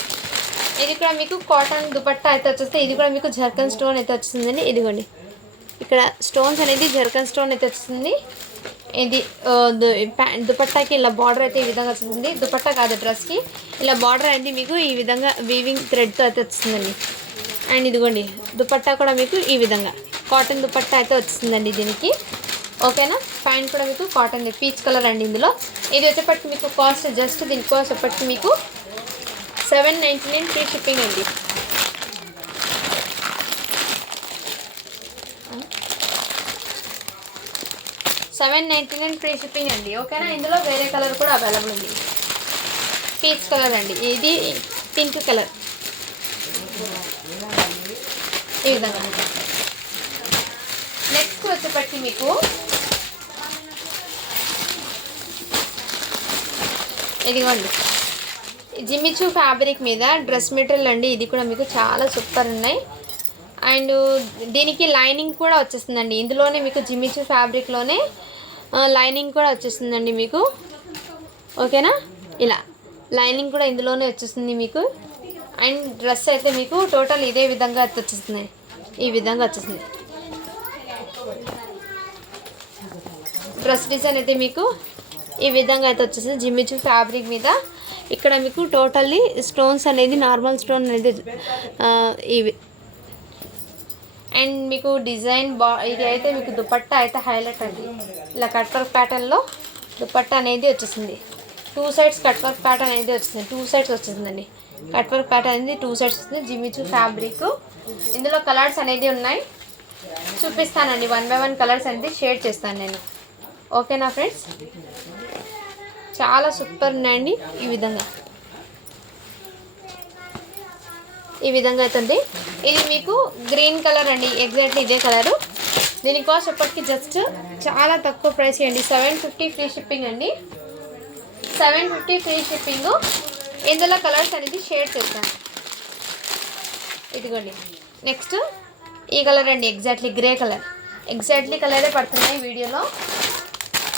ఇది కూడా మీకు కాటన్ దుపట్టా అయితే వచ్చేస్తే, ఇది కూడా మీకు జర్కన్ స్టోన్ అయితే వచ్చిందండి. ఇదిగోండి ఇక్కడ స్టోన్స్ అనేది జర్కన్ స్టోన్ అయితే వస్తుంది. ఇది దుపట్టాకి ఇలా బార్డర్ అయితే ఈ విధంగా వస్తుంది. దుపట్టా కాదు, డ్రెస్కి ఇలా బార్డర్ అనేది మీకు ఈ విధంగా వీవింగ్ థ్రెడ్తో అయితే వస్తుందండి. అండ్ ఇదిగోండి దుపట్టా కూడా మీకు ఈ విధంగా కాటన్ దుపట్టా అయితే వస్తుందండి దీనికి. ఓకేనా. ప్యాంట్ కూడా మీకు కాటన్ పీచ్ కలర్ అండి ఇందులో. ఇది వచ్చేప్పటికి మీకు కాస్ట్ జస్ట్ దీని కాస్ట్ వచ్చేప్పటికి మీకు 799 ఫ్రీ షిప్పింగ్ అండి. $799 ఫ్రీ షిప్పింగ్ అండి. ఓకేనా. ఇందులో వేరే కలర్ కూడా అవైలబుల్ ఉంది. పీచ్ కలర్ అండి, ఇది పింక్ కలర్. ఈ విధంగా. నెక్స్ట్ వచ్చేప్పటికి మీకు ఇదిగోండి జిమ్మిచూ ఫ్యాబ్రిక్ మీద డ్రెస్ మెటీరియల్ అండి. ఇది కూడా మీకు చాలా సూపర్ ఉన్నాయి. అండ్ దీనికి లైనింగ్ కూడా వచ్చేస్తుందండి ఇందులోనే, మీకు జిమ్మిచూ ఫ్యాబ్రిక్లోనే లైనింగ్ కూడా వచ్చేస్తుందండి మీకు. ఓకేనా. ఇలా లైనింగ్ కూడా ఇందులోనే వచ్చేస్తుంది మీకు. అండ్ డ్రెస్ అయితే మీకు టోటల్ ఇదే విధంగా అయితే వచ్చేస్తుంది, ఈ విధంగా వచ్చేస్తుంది. డ్రెస్ డిజైన్ అయితే మీకు ఈ విధంగా అయితే వచ్చేస్తుంది జిమ్మిచూ ఫ్యాబ్రిక్ మీద. ఇక్కడ మీకు టోటల్లీ స్టోన్స్ అనేది నార్మల్ స్టోన్ అనేది ఇవి. అండ్ మీకు డిజైన్ ఇది అయితే మీకు దుపట్టా అయితే హైలైట్ అండి. ఇలా కట్ వర్క్ ప్యాటర్న్లో దుపట్టా అనేది వచ్చేసింది. 2 సైడ్స్ కట్ వర్క్ ప్యాటర్న్ అనేది వచ్చింది. 2 సైడ్స్ వచ్చేసిందండి కట్ వర్క్ ప్యాటర్న్ అనేది 2 సైడ్స్ వస్తుంది. Jimmy Choo fabric. ఇందులో కలర్స్ అనేది ఉన్నాయి, చూపిస్తానండి. 1 by 1 కలర్స్ అనేది షేర్ చేస్తాను నేను. ఓకేనా ఫ్రెండ్స్. చాలా సూపర్ ఉన్నాయండి. ఈ విధంగా అవుతుంది. ఇది మీకు గ్రీన్ కలర్ అండి, ఎగ్జాక్ట్లీ ఇదే కలరు. దీని కాస్ట్ ఎప్పటికీ జస్ట్ చాలా తక్కువ ప్రైస్ అండి. 750 ఫ్రీ షిప్పింగ్ అండి. 750 ఫ్రీ షిప్పింగ్. ఇందులో కలర్స్ అనేది షేర్ చేస్తాను. ఇదిగోండి నెక్స్ట్ ఈ కలర్ అండి, ఎగ్జాక్ట్లీ గ్రే కలర్. ఎగ్జాక్ట్లీ కలరే పడుతున్నాయి వీడియోలో.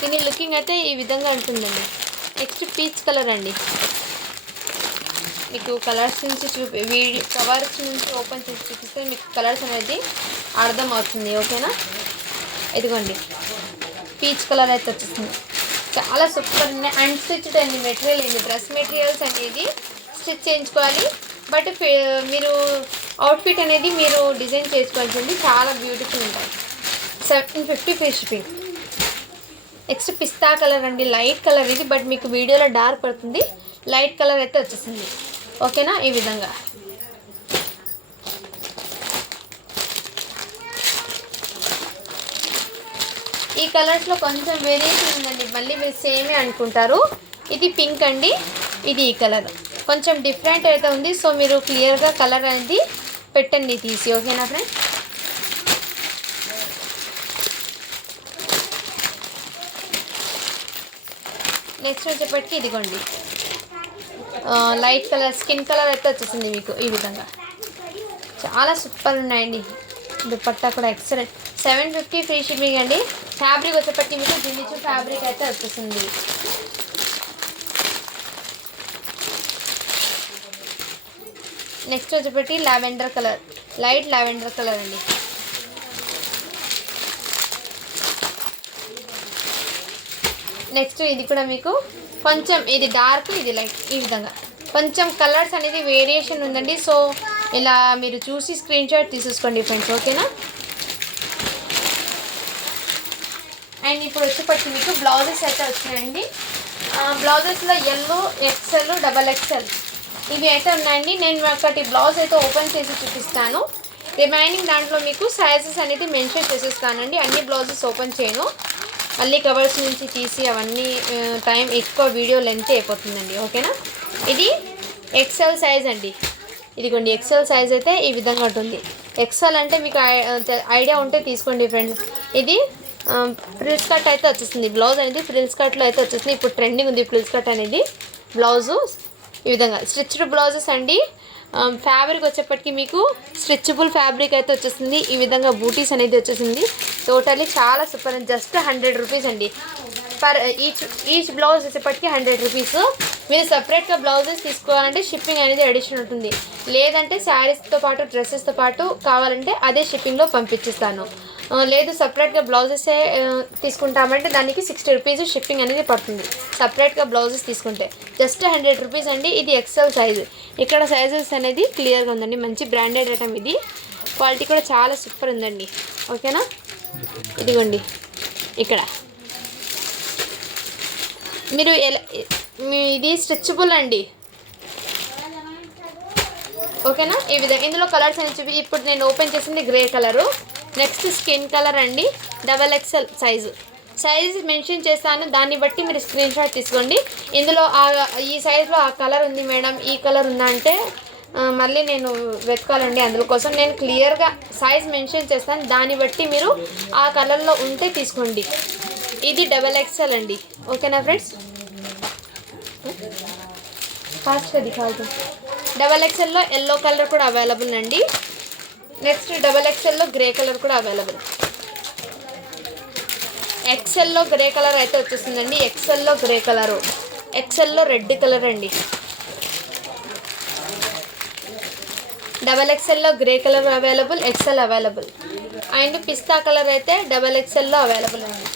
దీని లుకింగ్ అయితే ఈ విధంగా ఉంటుందండి. నెక్స్ట్ పీచ్ కలర్ అండి. మీకు కలర్స్ నుంచి వీడియో కవర్స్ నుంచి ఓపెన్ చేసి చూపిస్తే మీకు కలర్స్ అనేది అర్థం అవుతుంది. ఓకేనా. ఇదిగోండి పీచ్ కలర్ అయితే వచ్చేస్తుంది. చాలా సూపర్ ఉన్నాయి. అన్స్టిచ్డ్ అండి మెటీరియల్ అండి. డ్రెస్ మెటీరియల్స్ అనేది స్టిచ్ చేయించుకోవాలి, బట్ మీరు అవుట్ఫిట్ అనేది మీరు డిజైన్ చేసుకోవాల్సింది. చాలా బ్యూటిఫుల్ ఉంటాయి. 750 ఫ్రీ షిప్పింగ్. నెక్స్ట్ పిస్తా కలర్ అండి, లైట్ కలర్ ఇది, బట్ మీకు వీడియోలో డార్క్ పడుతుంది. లైట్ కలర్ అయితే వచ్చేసింది. ఓకేనా. ఈ విధంగా ఈ కలర్స్లో కొంచెం వేరియేషన్ ఉందండి, మళ్ళీ మీరు సేమే అనుకుంటారు. ఇది పింక్ అండి, ఇది ఈ కలర్ కొంచెం డిఫరెంట్ అయితే ఉంది. సో మీరు క్లియర్గా కలర్ అనేది పెట్టండి తీసి. ఓకేనా ఫ్రెండ్స్. నెక్స్ట్ వచ్చేప్పటికి ఇదిగోండి లైట్ కలర్ స్కిన్ కలర్ అయితే వచ్చేసింది మీకు. ఈ విధంగా చాలా సూపర్ ఉన్నాయండి. దుపట్టా కూడా ఎక్సలెంట్. 750 ఫ్రీ షిప్పింగ్ అండి. ఫ్యాబ్రిక్ వచ్చేప్పటికి మీకు జిమ్మిచూ ఫ్యాబ్రిక్ అయితే వచ్చేసింది. నెక్స్ట్ వచ్చేప్పటికి lavender colour, light lavender colour అండి. నెక్స్ట్ ఇది కూడా మీకు కొంచెం ఇది డార్క్, ఇది లైట్. ఈ విధంగా కొంచెం కలర్స్ అనేది వేరియేషన్ ఉందండి. సో ఇలా మీరు చూసి స్క్రీన్ షాట్ తీసేసుకోండి ఫ్రెండ్స్. ఓకేనా. అండ్ ఇప్పుడు వచ్చేప్పటికి మీకు బ్లౌజెస్ అయితే వచ్చినాయండి. బ్లౌజెస్లో ఎల్లో, XL, XXL ఇవి అయితే ఉన్నాయండి. నేను ఒకటి బ్లౌజ్ అయితే ఓపెన్ చేసి చూపిస్తాను. రిమైనింగ్ దాంట్లో మీకు సైజెస్ అనేది మెన్షన్ చేసేస్తానండి. అన్ని బ్లౌజెస్ ఓపెన్ చేయను, మళ్ళీ కవర్స్ నుంచి తీసి అవన్నీ టైం ఎక్కువ వీడియో లెంత్ అయిపోతుందండి. ఓకేనా. ఇది ఎక్సెల్ సైజ్ అండి. ఇదిగోండి ఎక్సెల్ సైజ్ అయితే ఈ విధంగా ఉంటుంది. ఎక్సెల్ అంటే మీకు ఐడియా ఉంటే తీసుకోండి ఫ్రెండ్స్. ఇది ఫ్రిల్స్ కట్ అయితే వచ్చేస్తుంది. బ్లౌజ్ అనేది ఫ్రిల్స్ కట్లో అయితే వచ్చేస్తుంది. ఇప్పుడు ట్రెండింగ్ ఉంది ఫ్రిల్స్ కట్ అనేది. బ్లౌజు ఈ విధంగా స్టిచ్డ్ బ్లౌజెస్ అండి. ఫ్యాబ్రిక్ వచ్చేప్పటికి మీకు స్ట్రెచబుల్ ఫ్యాబ్రిక్ అయితే వచ్చేస్తుంది. ఈ విధంగా బూటీస్ అనేది వచ్చేసింది. టోటల్లీ చాలా సూపర్. జస్ట్ 100 రూపీస్ అండి పర్ ఈచ్ బ్లౌజ్ వచ్చేప్పటికి 100 రూపీస్. మీరు సపరేట్గా బ్లౌజెస్ తీసుకోవాలంటే షిప్పింగ్ అనేది అడిషన్ ఉంటుంది. లేదంటే శారీస్తో పాటు డ్రెస్సెస్తో పాటు కావాలంటే అదే షిప్పింగ్లో పంపించిస్తాను. లేదు సపరేట్గా బ్లౌజెసే తీసుకుంటామంటే దానికి 60 రూపీస్ షిప్పింగ్ అనేది పడుతుంది సపరేట్గా బ్లౌజెస్ తీసుకుంటే. జస్ట్ 100 రూపీస్ అండి. ఇది ఎక్సెల్ సైజు. ఇక్కడ సైజెస్ అనేది క్లియర్గా ఉందండి. మంచి బ్రాండెడ్ ఐటమ్ ఇది. క్వాలిటీ కూడా చాలా సూపర్ ఉందండి. ఓకేనా. ఇదిగోండి ఇక్కడ మీరు ఇది స్ట్రెచబుల్ అండి. ఓకేనా. ఈ విధంగా ఇందులో కలర్స్ అని చూపి ఇప్పుడు నేను ఓపెన్ చేసింది grey colour. Next skin colour అండి. XXL సైజు మెన్షన్ చేస్తాను. దాన్ని బట్టి మీరు స్క్రీన్ షాట్ తీసుకోండి. ఇందులో ఈ సైజులో ఆ కలర్ ఉంది మేడం, ఈ కలర్ ఉందా అంటే మళ్ళీ నేను వెతకాలండి. అందుకోసం నేను క్లియర్గా సైజ్ మెన్షన్ చేస్తాను. దాన్ని బట్టి మీరు ఆ కలర్లో ఉంటే తీసుకోండి. ఇది XXL అండి. ఓకేనా ఫ్రెండ్స్. ఫాస్ట్గా దిఖాదు. XXLలో ఎల్లో కలర్ కూడా అవైలబుల్ అండి. నెక్స్ట్ XXLలో గ్రే కలర్ కూడా అవైలబుల్. ఎక్సెల్లో గ్రే కలర్ అయితే వచ్చేస్తుందండి. ఎక్సెల్లో గ్రే కలరు, ఎక్సెల్లో రెడ్ కలర్ అండి. XXLలో grey colour available, XL available. And పిస్తా కలర్ అయితే XXLలో అవైలబుల్ అండి.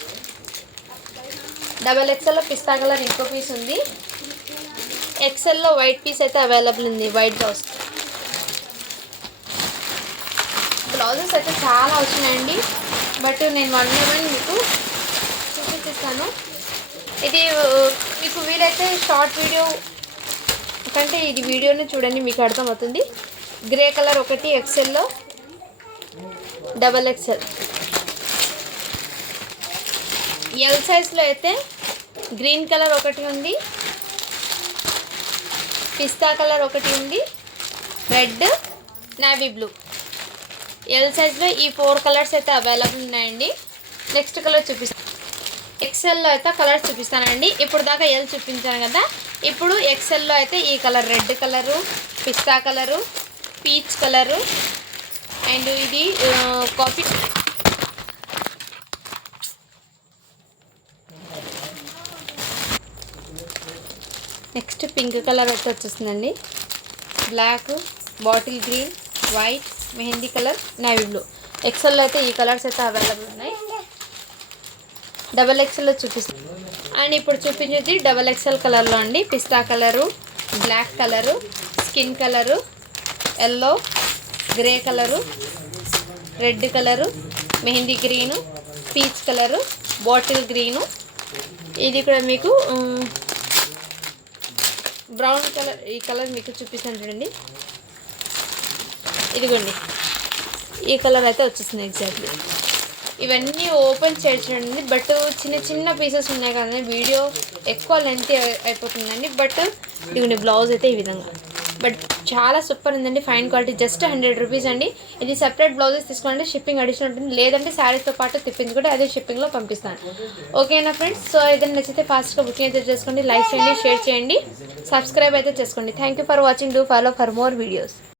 XXLలో పిస్తా కలర్ ఇంకో పీస్ ఉంది. ఎక్సెల్లో వైట్ పీస్ అయితే అవైలబుల్ ఉంది. White blouse. బ్లౌజెస్ అయితే చాలా వచ్చినాయండి. బట్ నేను వన్ బై వన్ మీకు చూపించేస్తాను. ఇది మీకు వీలైతే షార్ట్ వీడియో కంటే ఇది వీడియోని చూడండి, మీకు అర్థమవుతుంది. గ్రే కలర్ ఒకటి ఎక్సెల్లో, XXL. ఎల్ సైజ్లో అయితే గ్రీన్ కలర్ ఒకటి ఉంది, పిస్తా కలర్ ఒకటి ఉంది, రెడ్, నేవీ బ్లూ. ఎల్ సైజ్లో ఈ 4 కలర్స్ అయితే అవైలబుల్ ఉన్నాయండి. నెక్స్ట్ కలర్ చూపిస్తాను. ఎక్సెల్లో అయితే కలర్స్ చూపిస్తానండి. ఇప్పుడు దాకా ఎల్ చూపించాను కదా. ఇప్పుడు ఎక్సెల్లో అయితే ఈ కలర్ రెడ్ కలరు, పిస్తా కలరు, పీచ్ కలరు అండ్ ఇది కాఫీ. నెక్స్ట్ పింక్ కలర్ అయితే వచ్చేస్తుందండి. Black, bottle green, white, mehndi colour, navy blue. ఎక్సెల్లో అయితే ఈ కలర్స్ అయితే అవైలబుల్ ఉన్నాయి. XXLలో చూపిస్తాను. అండ్ ఇప్పుడు చూపించేది XXL కలర్లో అండి. పిస్తా colour, black colour, skin colour, yellow, grey colour, red colour, mehndi green, peach colour, bottle green. ఇది కూడా మీకు బ్రౌన్ కలర్. ఈ కలర్ మీకు చూపిస్తాను చూడండి. ఇదిగోండి ఈ కలర్ అయితే వచ్చేస్తుంది ఎగ్జాక్ట్లీ. ఇవన్నీ ఓపెన్ చేయొచ్చండి. బట్ చిన్న చిన్న పీసెస్ ఉన్నాయి కదండి. వీడియో ఎక్కువ లెంత్ అయిపోతుందండి. బట్ ఇదిగోండి బ్లౌజ్ అయితే ఈ విధంగా. బట్ చాలా సూపర్ ఉందండి. Fine quality. జస్ట్ 100 రూపీస్ అండి. ఇది సెపరేట్ బ్లౌజెస్ తీసుకోండి, షిప్పింగ్ అడిషన్ ఉంటుంది. లేదంటే శారీస్తో పాటు తెప్పించుకుంటే అదే షిప్పింగ్లో పంపిస్తాను. ఓకేనా ఫ్రెండ్స్. సో ఏదైనా నచ్చితే ఫాస్ట్గా బుకింగ్ అయితే చేసుకోండి. లైక్ చేయండి, షేర్ చేయండి, సబ్స్క్రైబ్ అయితే చేసుకోండి. Thank you for watching. Do follow for more videos.